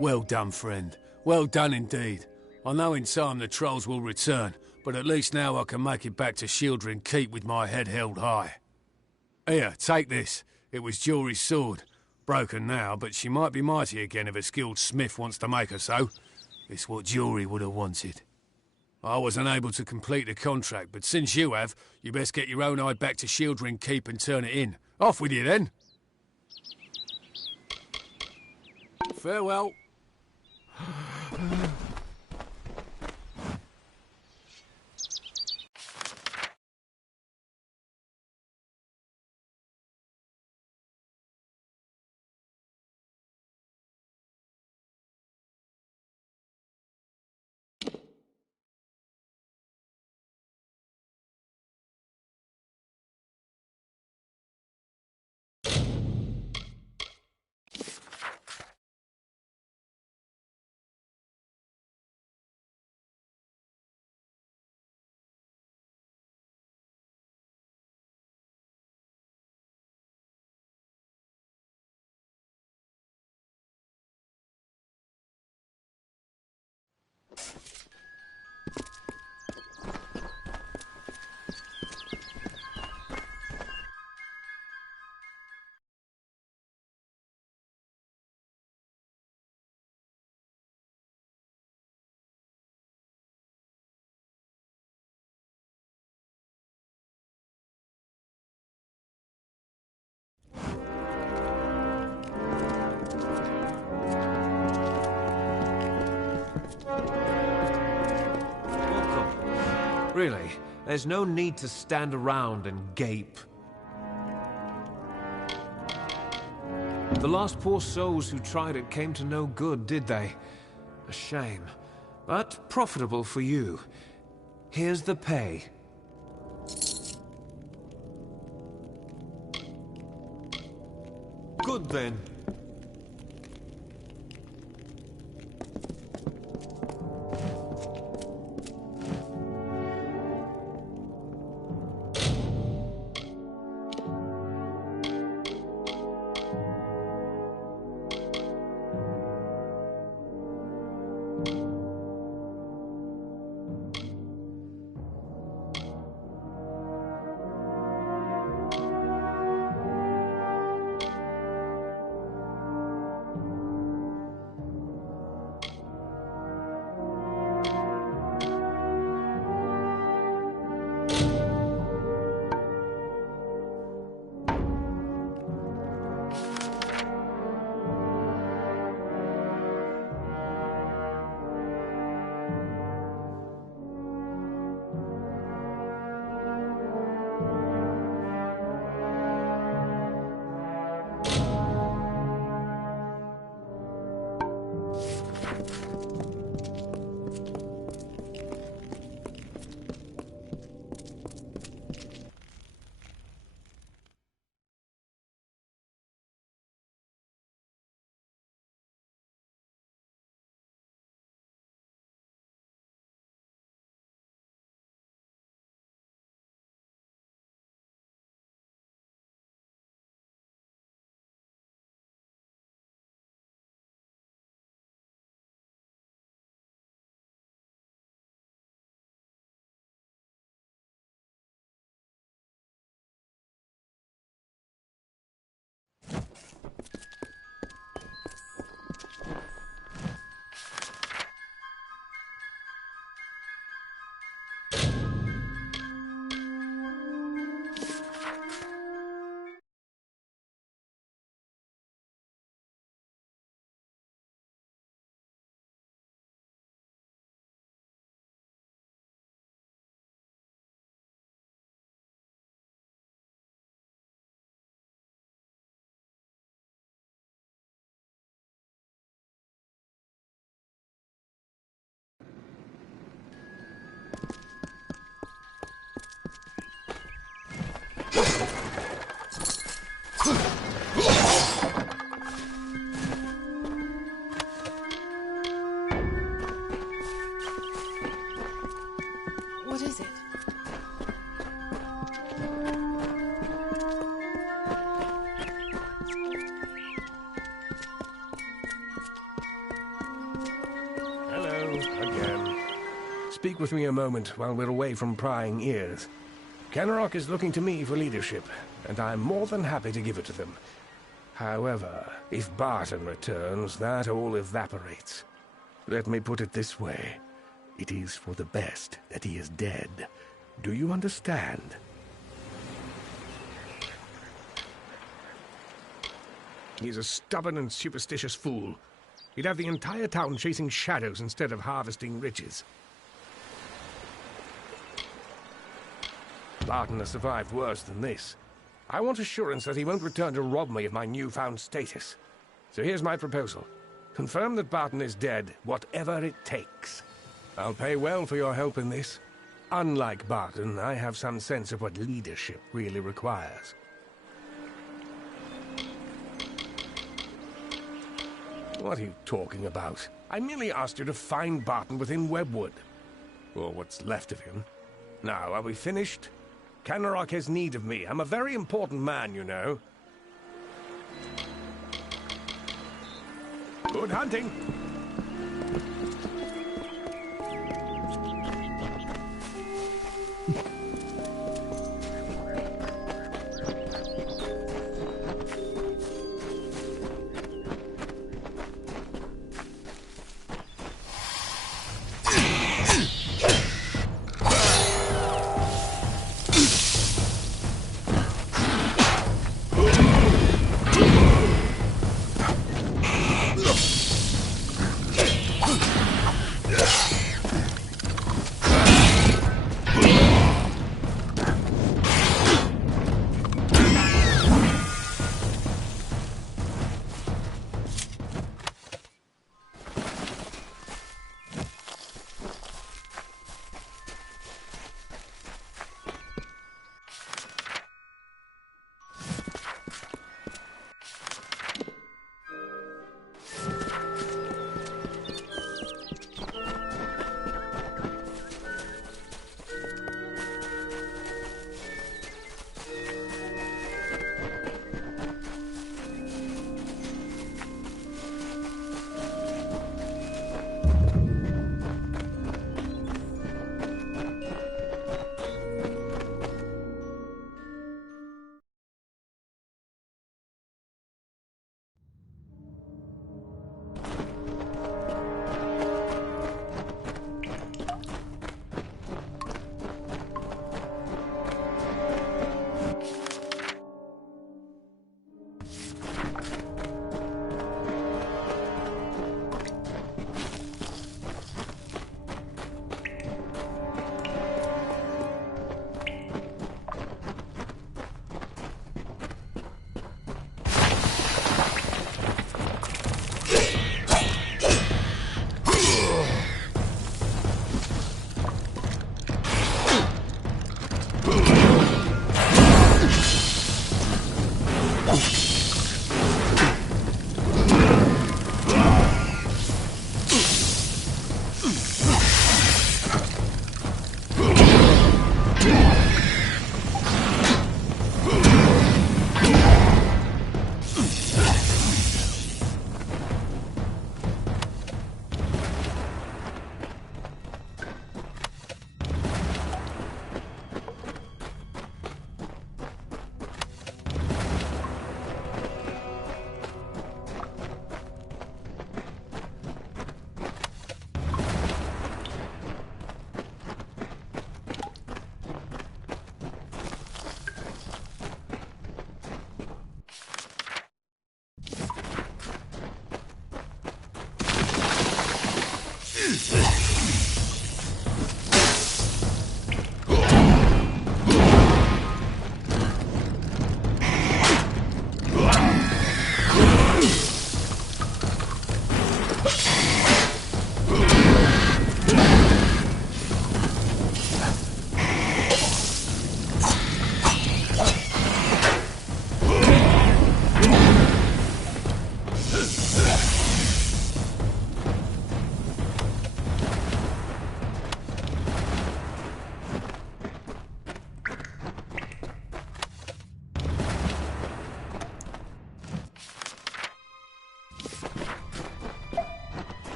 Well done, friend. Well done indeed. I know in time the trolls will return, but at least now I can make it back to Shieldring Keep with my head held high. Here, take this. It was Jory's sword. Broken now, but she might be mighty again if a skilled smith wants to make her so. It's what Jory would have wanted. I wasn't able to complete the contract, but since you have, you best get your own eye back to Shieldring Keep and turn it in. Off with you then. Farewell. Really, there's no need to stand around and gape. The last poor souls who tried it came to no good, did they? A shame. But profitable for you. Here's the pay. Good then. again. Speak with me a moment while we're away from prying ears. Kenrock is looking to me for leadership, and I'm more than happy to give it to them. However, if Barton returns, that all evaporates. Let me put it this way. It is for the best that he is dead. Do you understand? He's a stubborn and superstitious fool. He'd have the entire town chasing shadows instead of harvesting riches. Barton has survived worse than this. I want assurance that he won't return to rob me of my newfound status. So here's my proposal. Confirm that Barton is dead, whatever it takes. I'll pay well for your help in this. Unlike Barton, I have some sense of what leadership really requires. What are you talking about? I merely asked you to find Barton within Webwood. Or what's left of him. Now, are we finished? Kenrock has need of me. I'm a very important man, you know. Good hunting!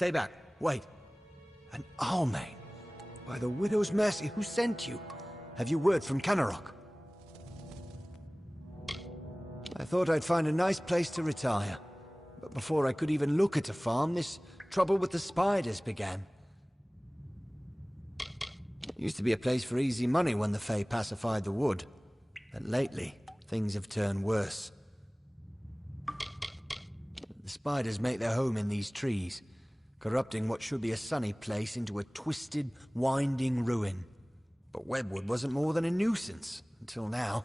Stay back. Wait. An Almain? By the Widow's mercy, who sent you? Have you word from Canarok? I thought I'd find a nice place to retire. But before I could even look at a farm, this trouble with the spiders began. Used to be a place for easy money when the Fae pacified the wood. But lately, things have turned worse. The spiders make their home in these trees, corrupting what should be a sunny place into a twisted, winding ruin. But Webwood wasn't more than a nuisance, until now.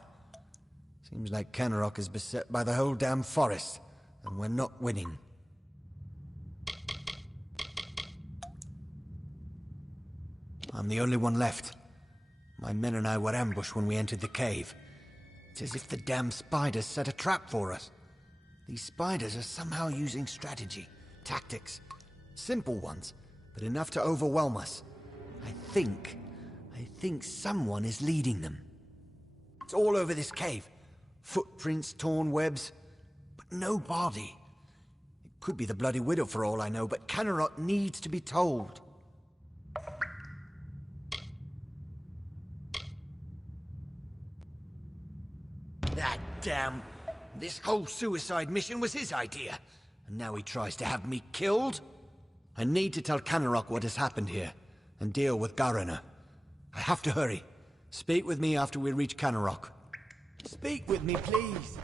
Seems like Canarok is beset by the whole damn forest, and we're not winning. I'm the only one left. My men and I were ambushed when we entered the cave. It's as if the damn spiders set a trap for us. These spiders are somehow using strategy, tactics. Simple ones, but enough to overwhelm us. I think someone is leading them. It's all over this cave. Footprints, torn webs, but no body. It could be the Bloody Widow for all I know, but Canarok needs to be told. That damn... This whole suicide mission was his idea. And now he tries to have me killed? I need to tell Canarok what has happened here, and deal with Garana. I have to hurry. Speak with me after we reach Canarok. Speak with me, please.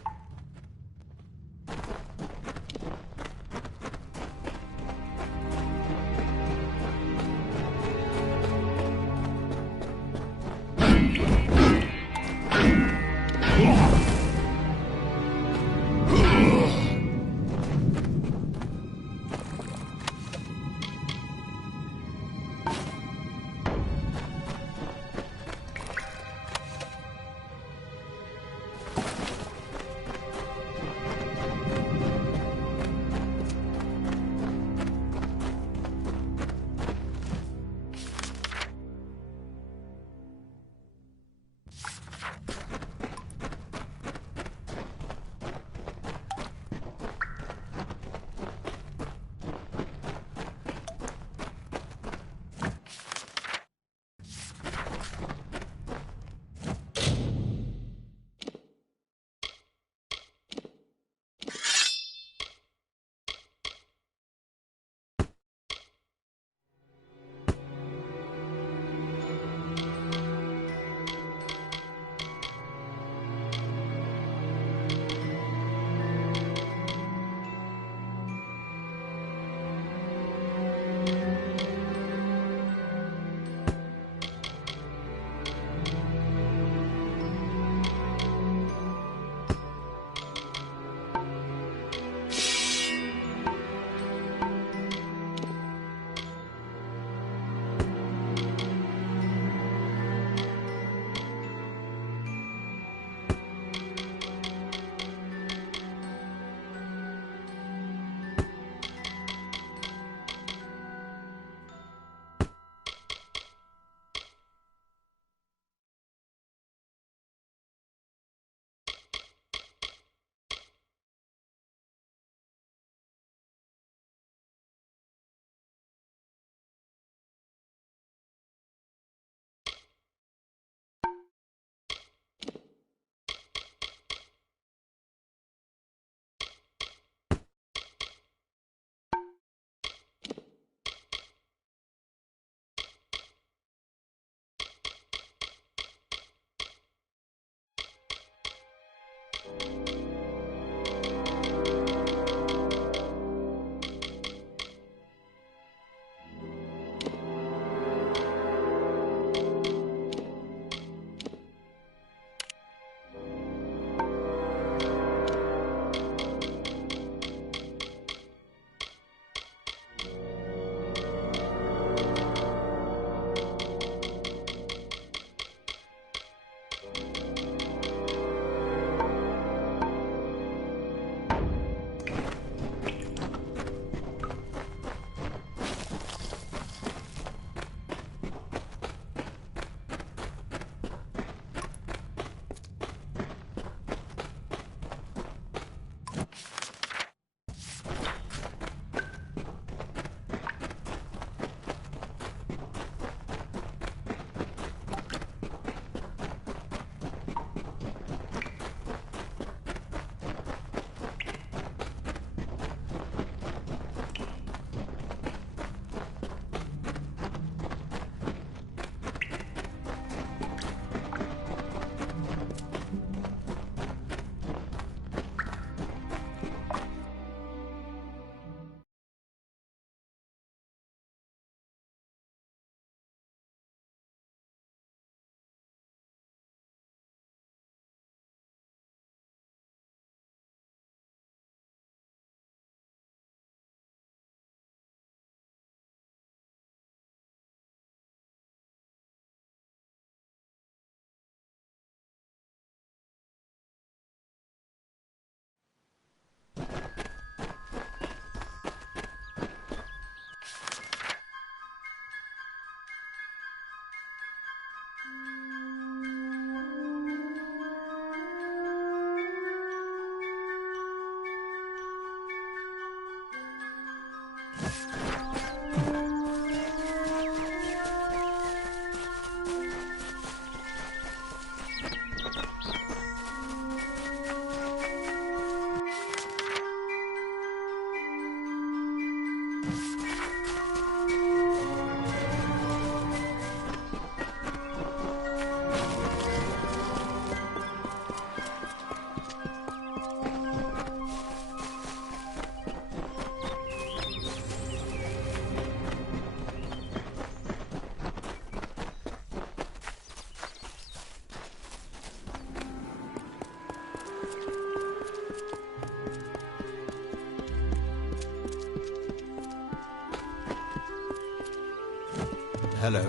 Hello.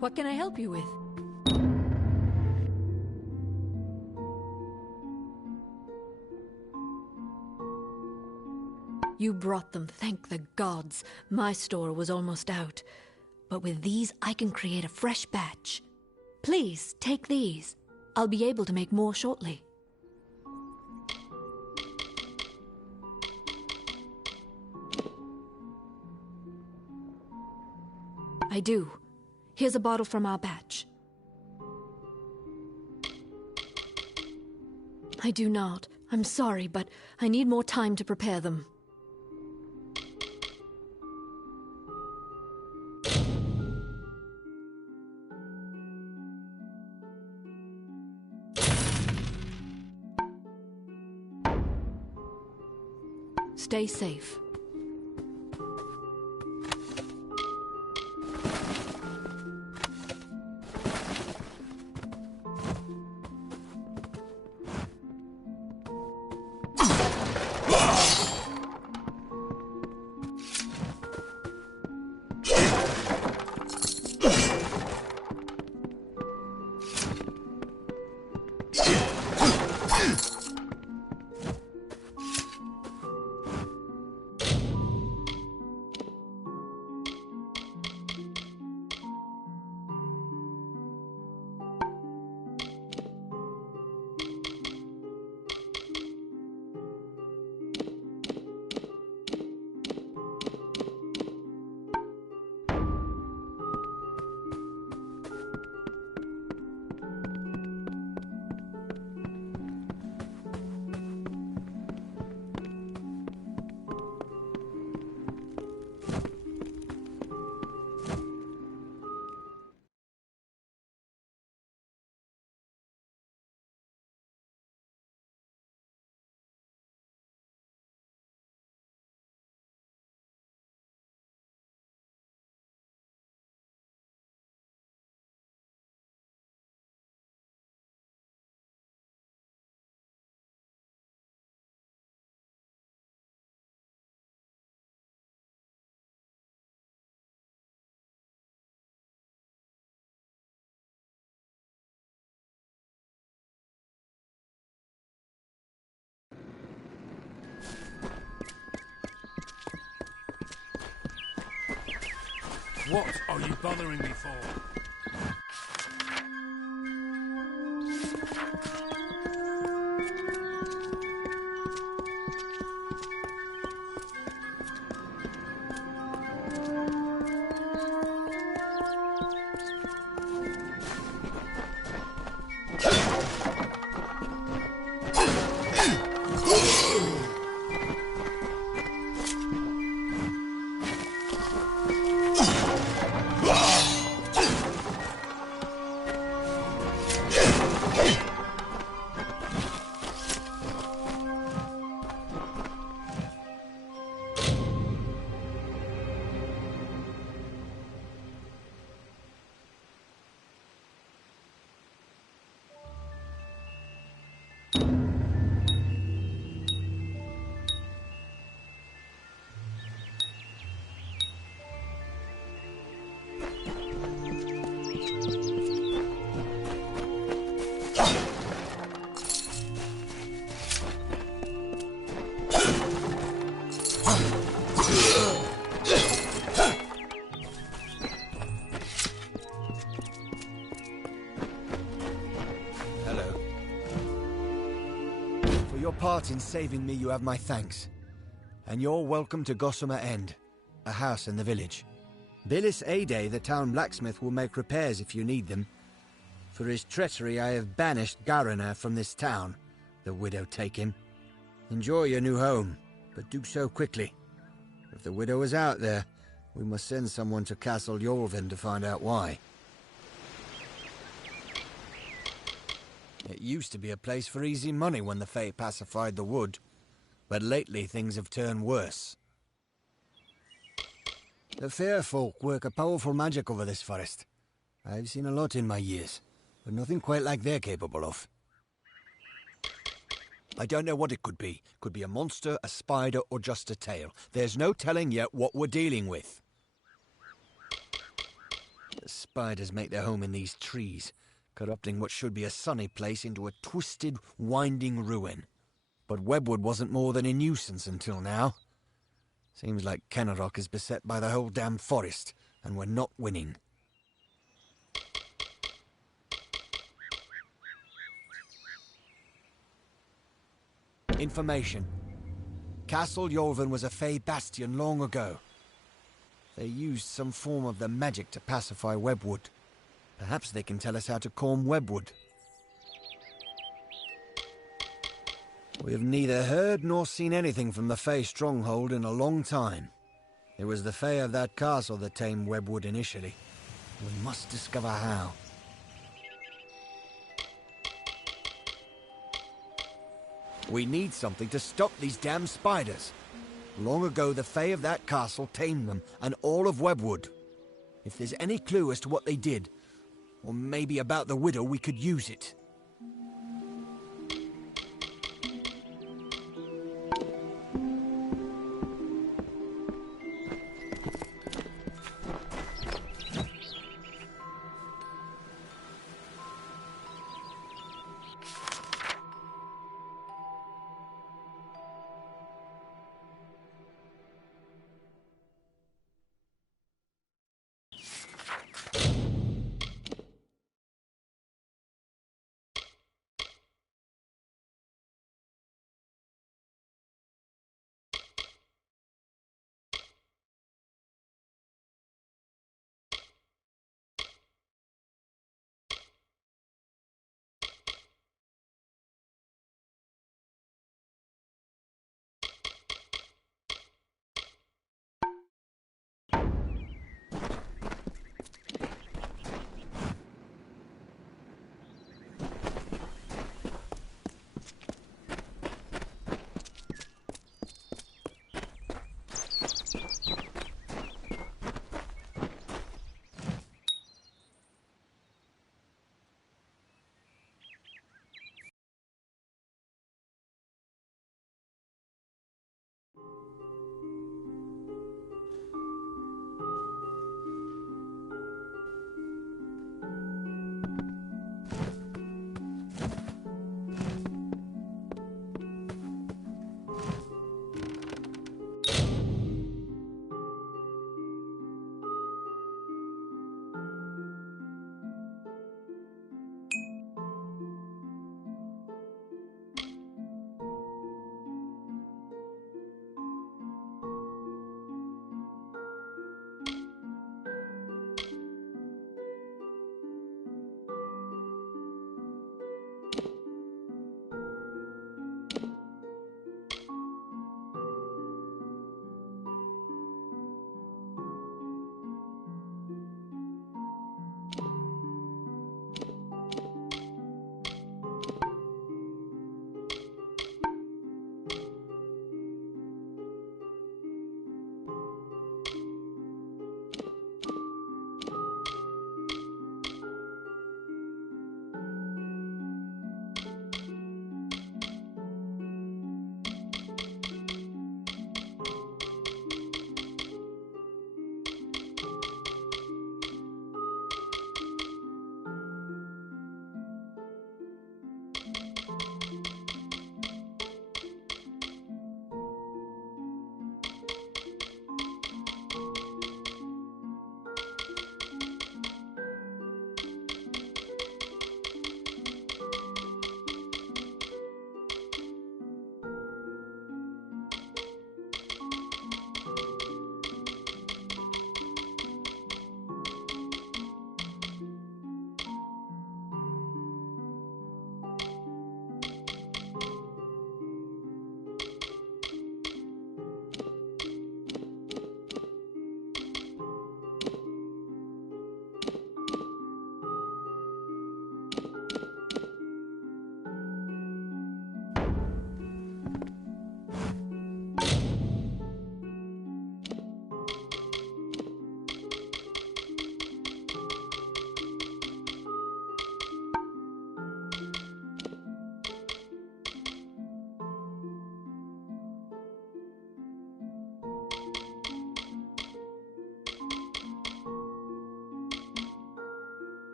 What can I help you with? You brought them, thank the gods. My store was almost out. But with these, I can create a fresh batch. Please, take these. I'll be able to make more shortly. I do. Here's a bottle from our batch. I do not. I'm sorry, but I need more time to prepare them. Stay safe. What are you bothering me for? your part in saving me, you have my thanks. And you're welcome to Gossamer End, a house in the village. Billis Ade, the town blacksmith, will make repairs if you need them. For his treachery, I have banished Garana from this town. The widow take him. Enjoy your new home, but do so quickly. If the widow is out there, we must send someone to Castle Yorvin to find out why. It used to be a place for easy money when the Fae pacified the wood, but lately things have turned worse. The fair folk work a powerful magic over this forest. I've seen a lot in my years, but nothing quite like they're capable of. I don't know what it could be. Could be a monster, a spider, or just a tail. There's no telling yet what we're dealing with. The spiders make their home in these trees, corrupting what should be a sunny place into a twisted, winding ruin. But Webwood wasn't more than a nuisance until now. Seems like Kennerock is beset by the whole damn forest, and we're not winning. Information. Castle Yorvin was a Fae bastion long ago. They used some form of the magic to pacify Webwood. Perhaps they can tell us how to calm Webwood. We have neither heard nor seen anything from the Fae stronghold in a long time. It was the Fae of that castle that tamed Webwood initially. We must discover how. We need something to stop these damn spiders. Long ago, the Fae of that castle tamed them, and all of Webwood. If there's any clue as to what they did, or maybe about the widow, we could use it.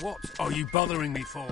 What are you bothering me for?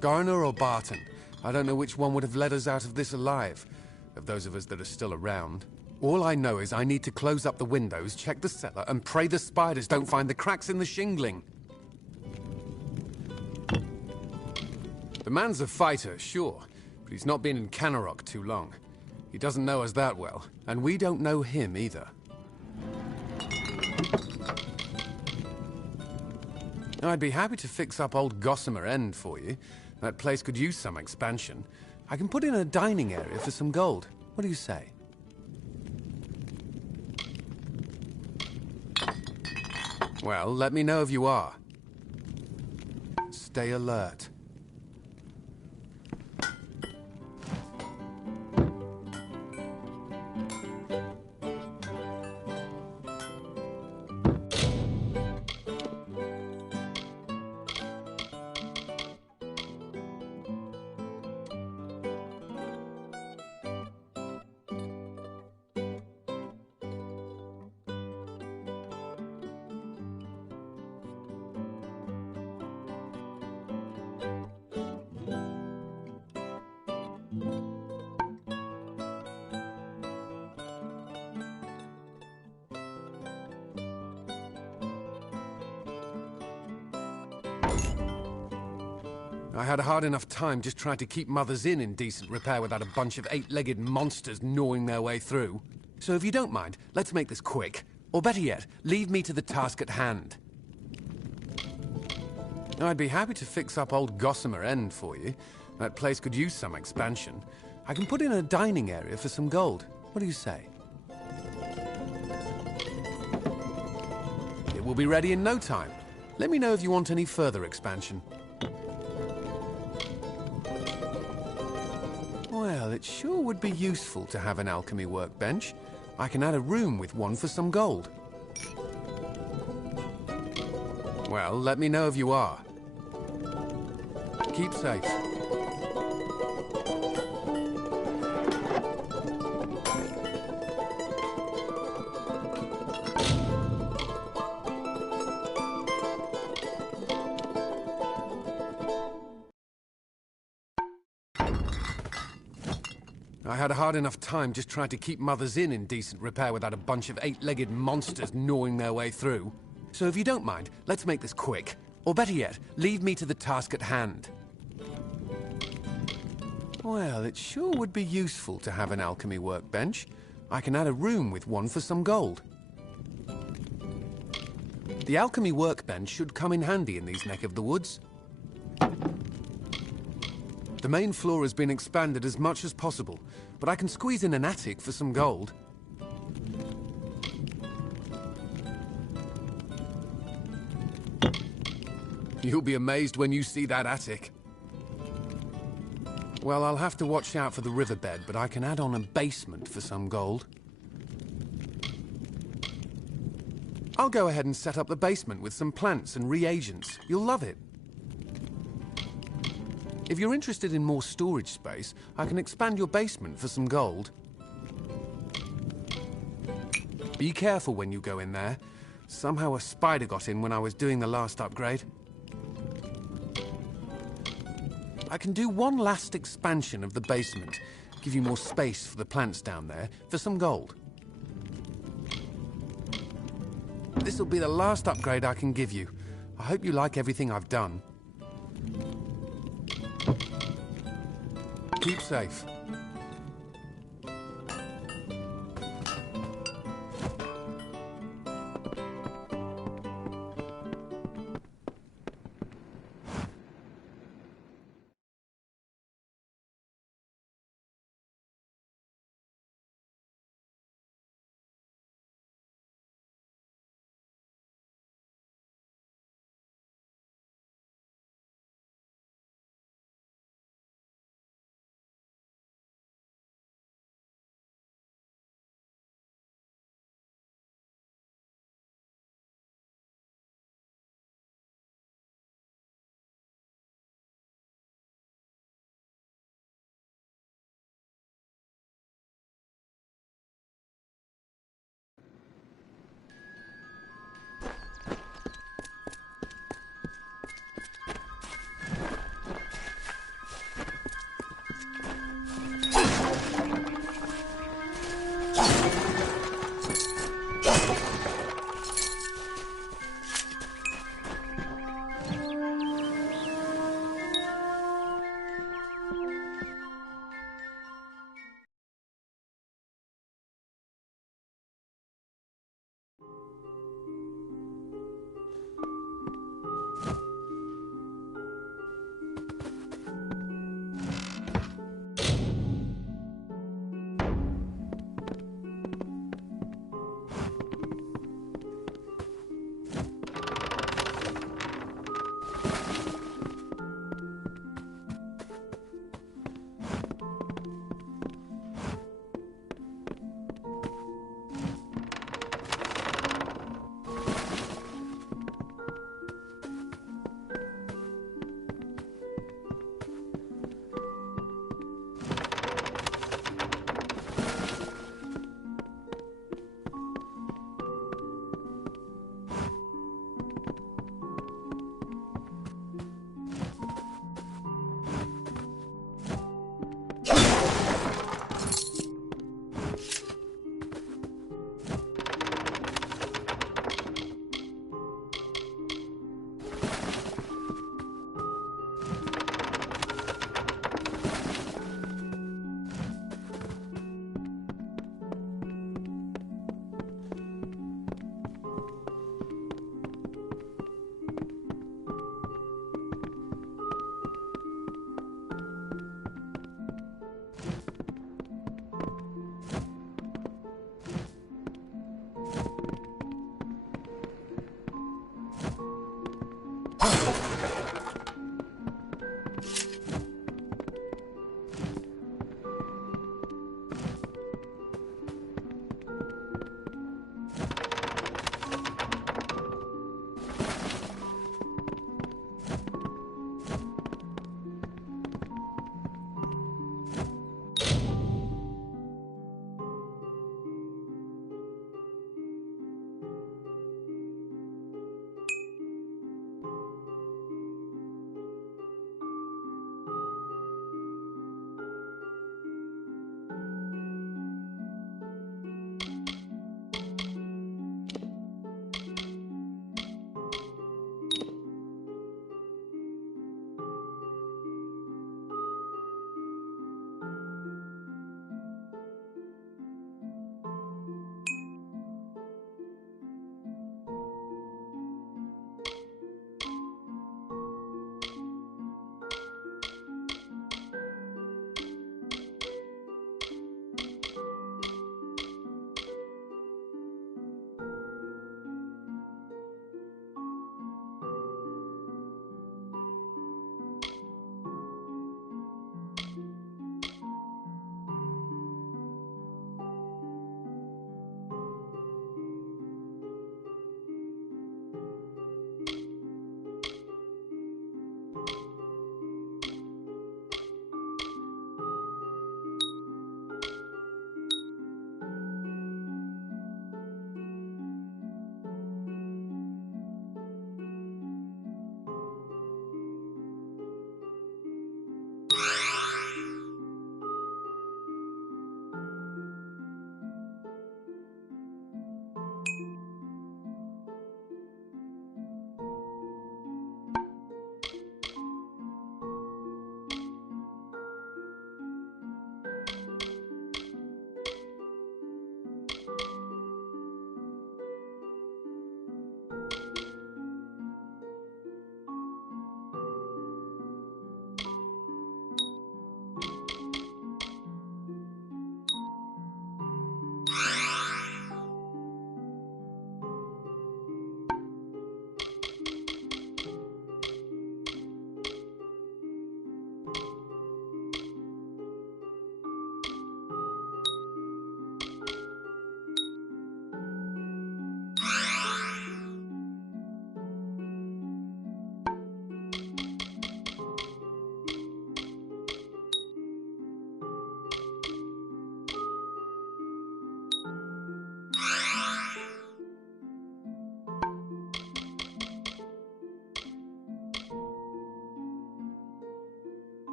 Garner or Barton? I don't know which one would have led us out of this alive, of those of us that are still around. All I know is I need to close up the windows, check the cellar, and pray the spiders don't find the cracks in the shingling. The man's a fighter, sure, but he's not been in Canarok too long. He doesn't know us that well, and we don't know him either. I'd be happy to fix up old Gossamer End for you. That place could use some expansion. I can put in a dining area for some gold. What do you say? Well, let me know if you are. Stay alert. I had a hard enough time just trying to keep Mother's Inn in decent repair without a bunch of eight-legged monsters gnawing their way through. So if you don't mind, let's make this quick. Or better yet, leave me to the task at hand. I'd be happy to fix up old Gossamer End for you. That place could use some expansion. I can put in a dining area for some gold. What do you say? It will be ready in no time. Let me know if you want any further expansion. Well, it sure would be useful to have an alchemy workbench. I can add a room with one for some gold. Well, let me know if you are. Keep safe. I had a hard enough time just trying to keep Mother's Inn in decent repair without a bunch of eight-legged monsters gnawing their way through. So if you don't mind, let's make this quick. Or better yet, leave me to the task at hand. Well, it sure would be useful to have an alchemy workbench. I can add a room with one for some gold. The alchemy workbench should come in handy in these neck of the woods. The main floor has been expanded as much as possible, but I can squeeze in an attic for some gold. You'll be amazed when you see that attic. Well, I'll have to watch out for the riverbed, but I can add on a basement for some gold. I'll go ahead and set up the basement with some plants and reagents. You'll love it. If you're interested in more storage space, I can expand your basement for some gold. Be careful when you go in there. Somehow a spider got in when I was doing the last upgrade. I can do one last expansion of the basement, give you more space for the plants down there, for some gold. This'll be the last upgrade I can give you. I hope you like everything I've done. Keep safe.